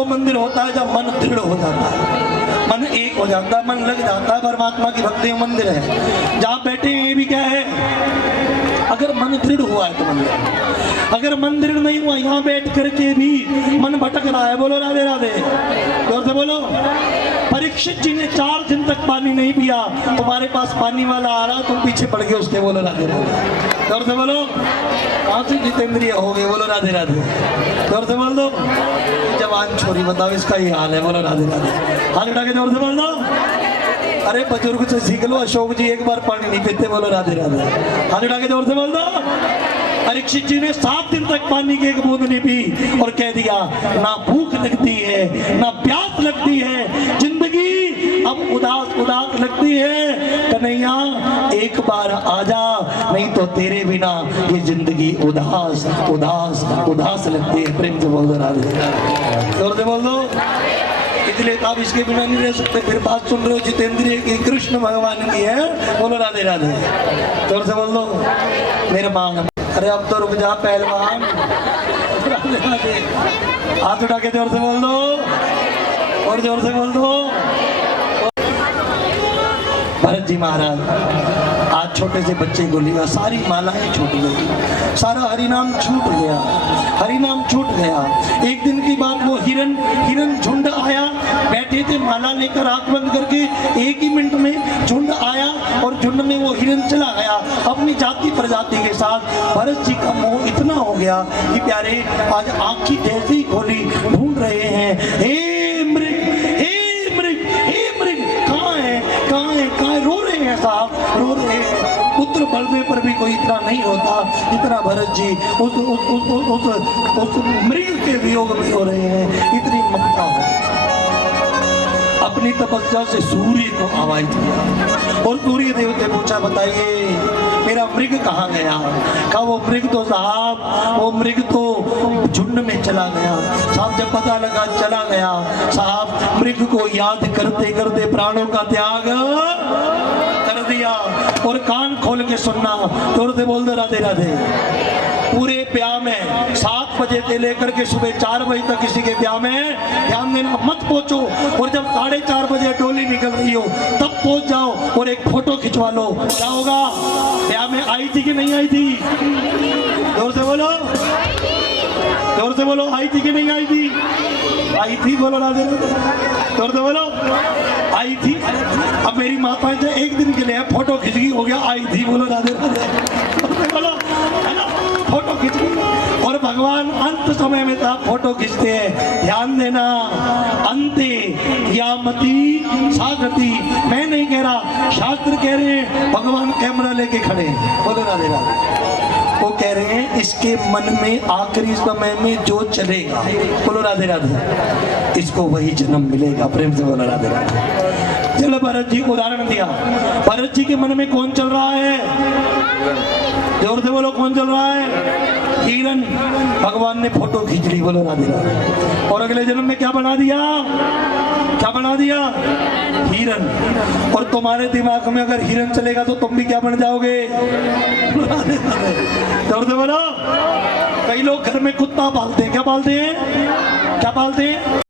मंदिर होता है जब मन दृढ़ हो जाता है, मन एक हो जाता है, मन लग जाता है परमात्मा की भक्ति में। मंदिर है जहाँ बैठे हैं, ये भी क्या है, अगर मन दृढ़ हुआ है तो मंदिर। अगर मन दृढ़ नहीं हुआ, यहाँ बैठ करके भी मन भटक रहा है, बोलो राधे राधे, जोर से बोलो। परीक्षित जी ने 4 दिन तक पानी नहीं पिया, तुम्हारे पास पानी वाला आ रहा, तुम पीछे पड़ गए उसके, बोलो राधे राधे, जोर से बोलो। कहाँ से जितेंद्रिय हो गए, बोलो राधे राधे, जोर से बोल दो। जवान छोरी बताओ, इसका ही हाल है, बोलो राधे राधे, हाथ उठा के जोर से बोल दो। अरे बुजुर्ग से सीख लो, अशोक जी एक बार पानी नहीं पीते, बोलो राधे राधे, हाथ उठा के जोर से बोल दो। परीक्षित जी ने 7 दिन तक पानी की एक बूंद नहीं पी और कह दिया ना भूख लगती है ना प्यास लगती है, जिंदगी अब उदास उदास लगती है। कन्हैया एक बार आजा, नहीं तो तेरे बिना ये जिंदगी उदास उदास उदास लगती है। प्रेम से बोल दो राधे, जोर से बोल दो। इसलिए आप इसके बिना नहीं रह सकते। फिर बात सुन रहे हो जितेंद्रिय की, कृष्ण भगवान की है, बोलो राधे राधे, जोर से बोल दो। मेरे मां, अरे अब तो रुक जा पहलवान, राधे राधे, हाथ उठा के जोर से बोल दो और जोर से बोल दो। भरत जी महाराज आज छोटे से बच्चे को लिया, सारी मालाएं छूट गई, सारा हरिनाम छूट गया, हरिनाम छूट गया। एक दिन की बात, वो हिरन झुंड आया, बैठे थे माला लेकर आंख बंद करके, एक ही मिनट में झुंड आया और झुंड में वो हिरन चला गया अपनी जाति प्रजाति के साथ। भरत जी का मोह इतना हो गया कि प्यारे आज आंखी जैसे ही खोली ढूंढ रहे हैं, हे मृग, हे मृग, हे मृग, कहाँ है, कहाँ है, कहाँ है, रो रहे हैं साहब, रो रहे हैं। पुत्र बलने पर भी कोई इतना नहीं होता जितना भरत जी उस मृग के वियोग में हो रहे हैं, इतनी ममता हो। अपनी तपस्या से सूर्य को आवाज दिया और सूर्य देव से पूछा, बताइए मेरा मृग कहाँ गया? कहा वो मृग तो साहब, वो मृग तो झुंड में चला गया साहब। जब पता लगा चला गया साहब, मृग को याद करते करते प्राणों का त्याग कर दिया। और कान खोल के सुनना, जोर से बोल दो राधे राधे। पूरे ब्याह में 7 बजे से लेकर के सुबह 4 बजे तक किसी के ब्याह में ध्यान देना मत पहुंचो, और जब 4:30 बजे डोली निकल रही हो तब पहुंच जाओ और एक फोटो खिंचवा लो। क्या होगा? ब्याह में आई थी कि नहीं आई थी? जोर से बोलो, जोर से बोलो, आई थी कि नहीं आई थी? आई थी, बोलो राधे राधे, जोर से बोलो, आई थी। अब मेरी माता जो एक दिन के लिए फोटो खिंच गई, हो गया आई थी, बोलो राधे राधे, बोलो, है ना, फोटो खींच। और भगवान अंत समय में तो फोटो खींचते हैं, ध्यान देना। अंते यामती सागती, मैं नहीं कह रहा, शास्त्र कह रहे हैं, भगवान कैमरा लेके खड़े हैं, बोलो राधे राधे। वो कह रहे हैं इसके मन में आखिरी समय में जो चलेगा, बोलो राधे राधे, इसको वही जन्म मिलेगा। प्रेम से बोलो राधे राधे। चलो भरत जी को उदाहरण दिया, भरत जी के मन में कौन चल रहा है? जोर से बोलो, कौन चल रहा है? हिरन। भगवान ने फोटो खींच ली, बोलो राधे राधे। और अगले जन्म में क्या बना दिया? क्या बना दिया? हिरन। और तुम्हारे दिमाग में अगर हिरन चलेगा तो तुम भी क्या बन जाओगे? राधे राधे, जोर से बोलो। कई लोग घर में कुत्ता पालते हैं, क्या पालते हैं? क्या पालते हैं?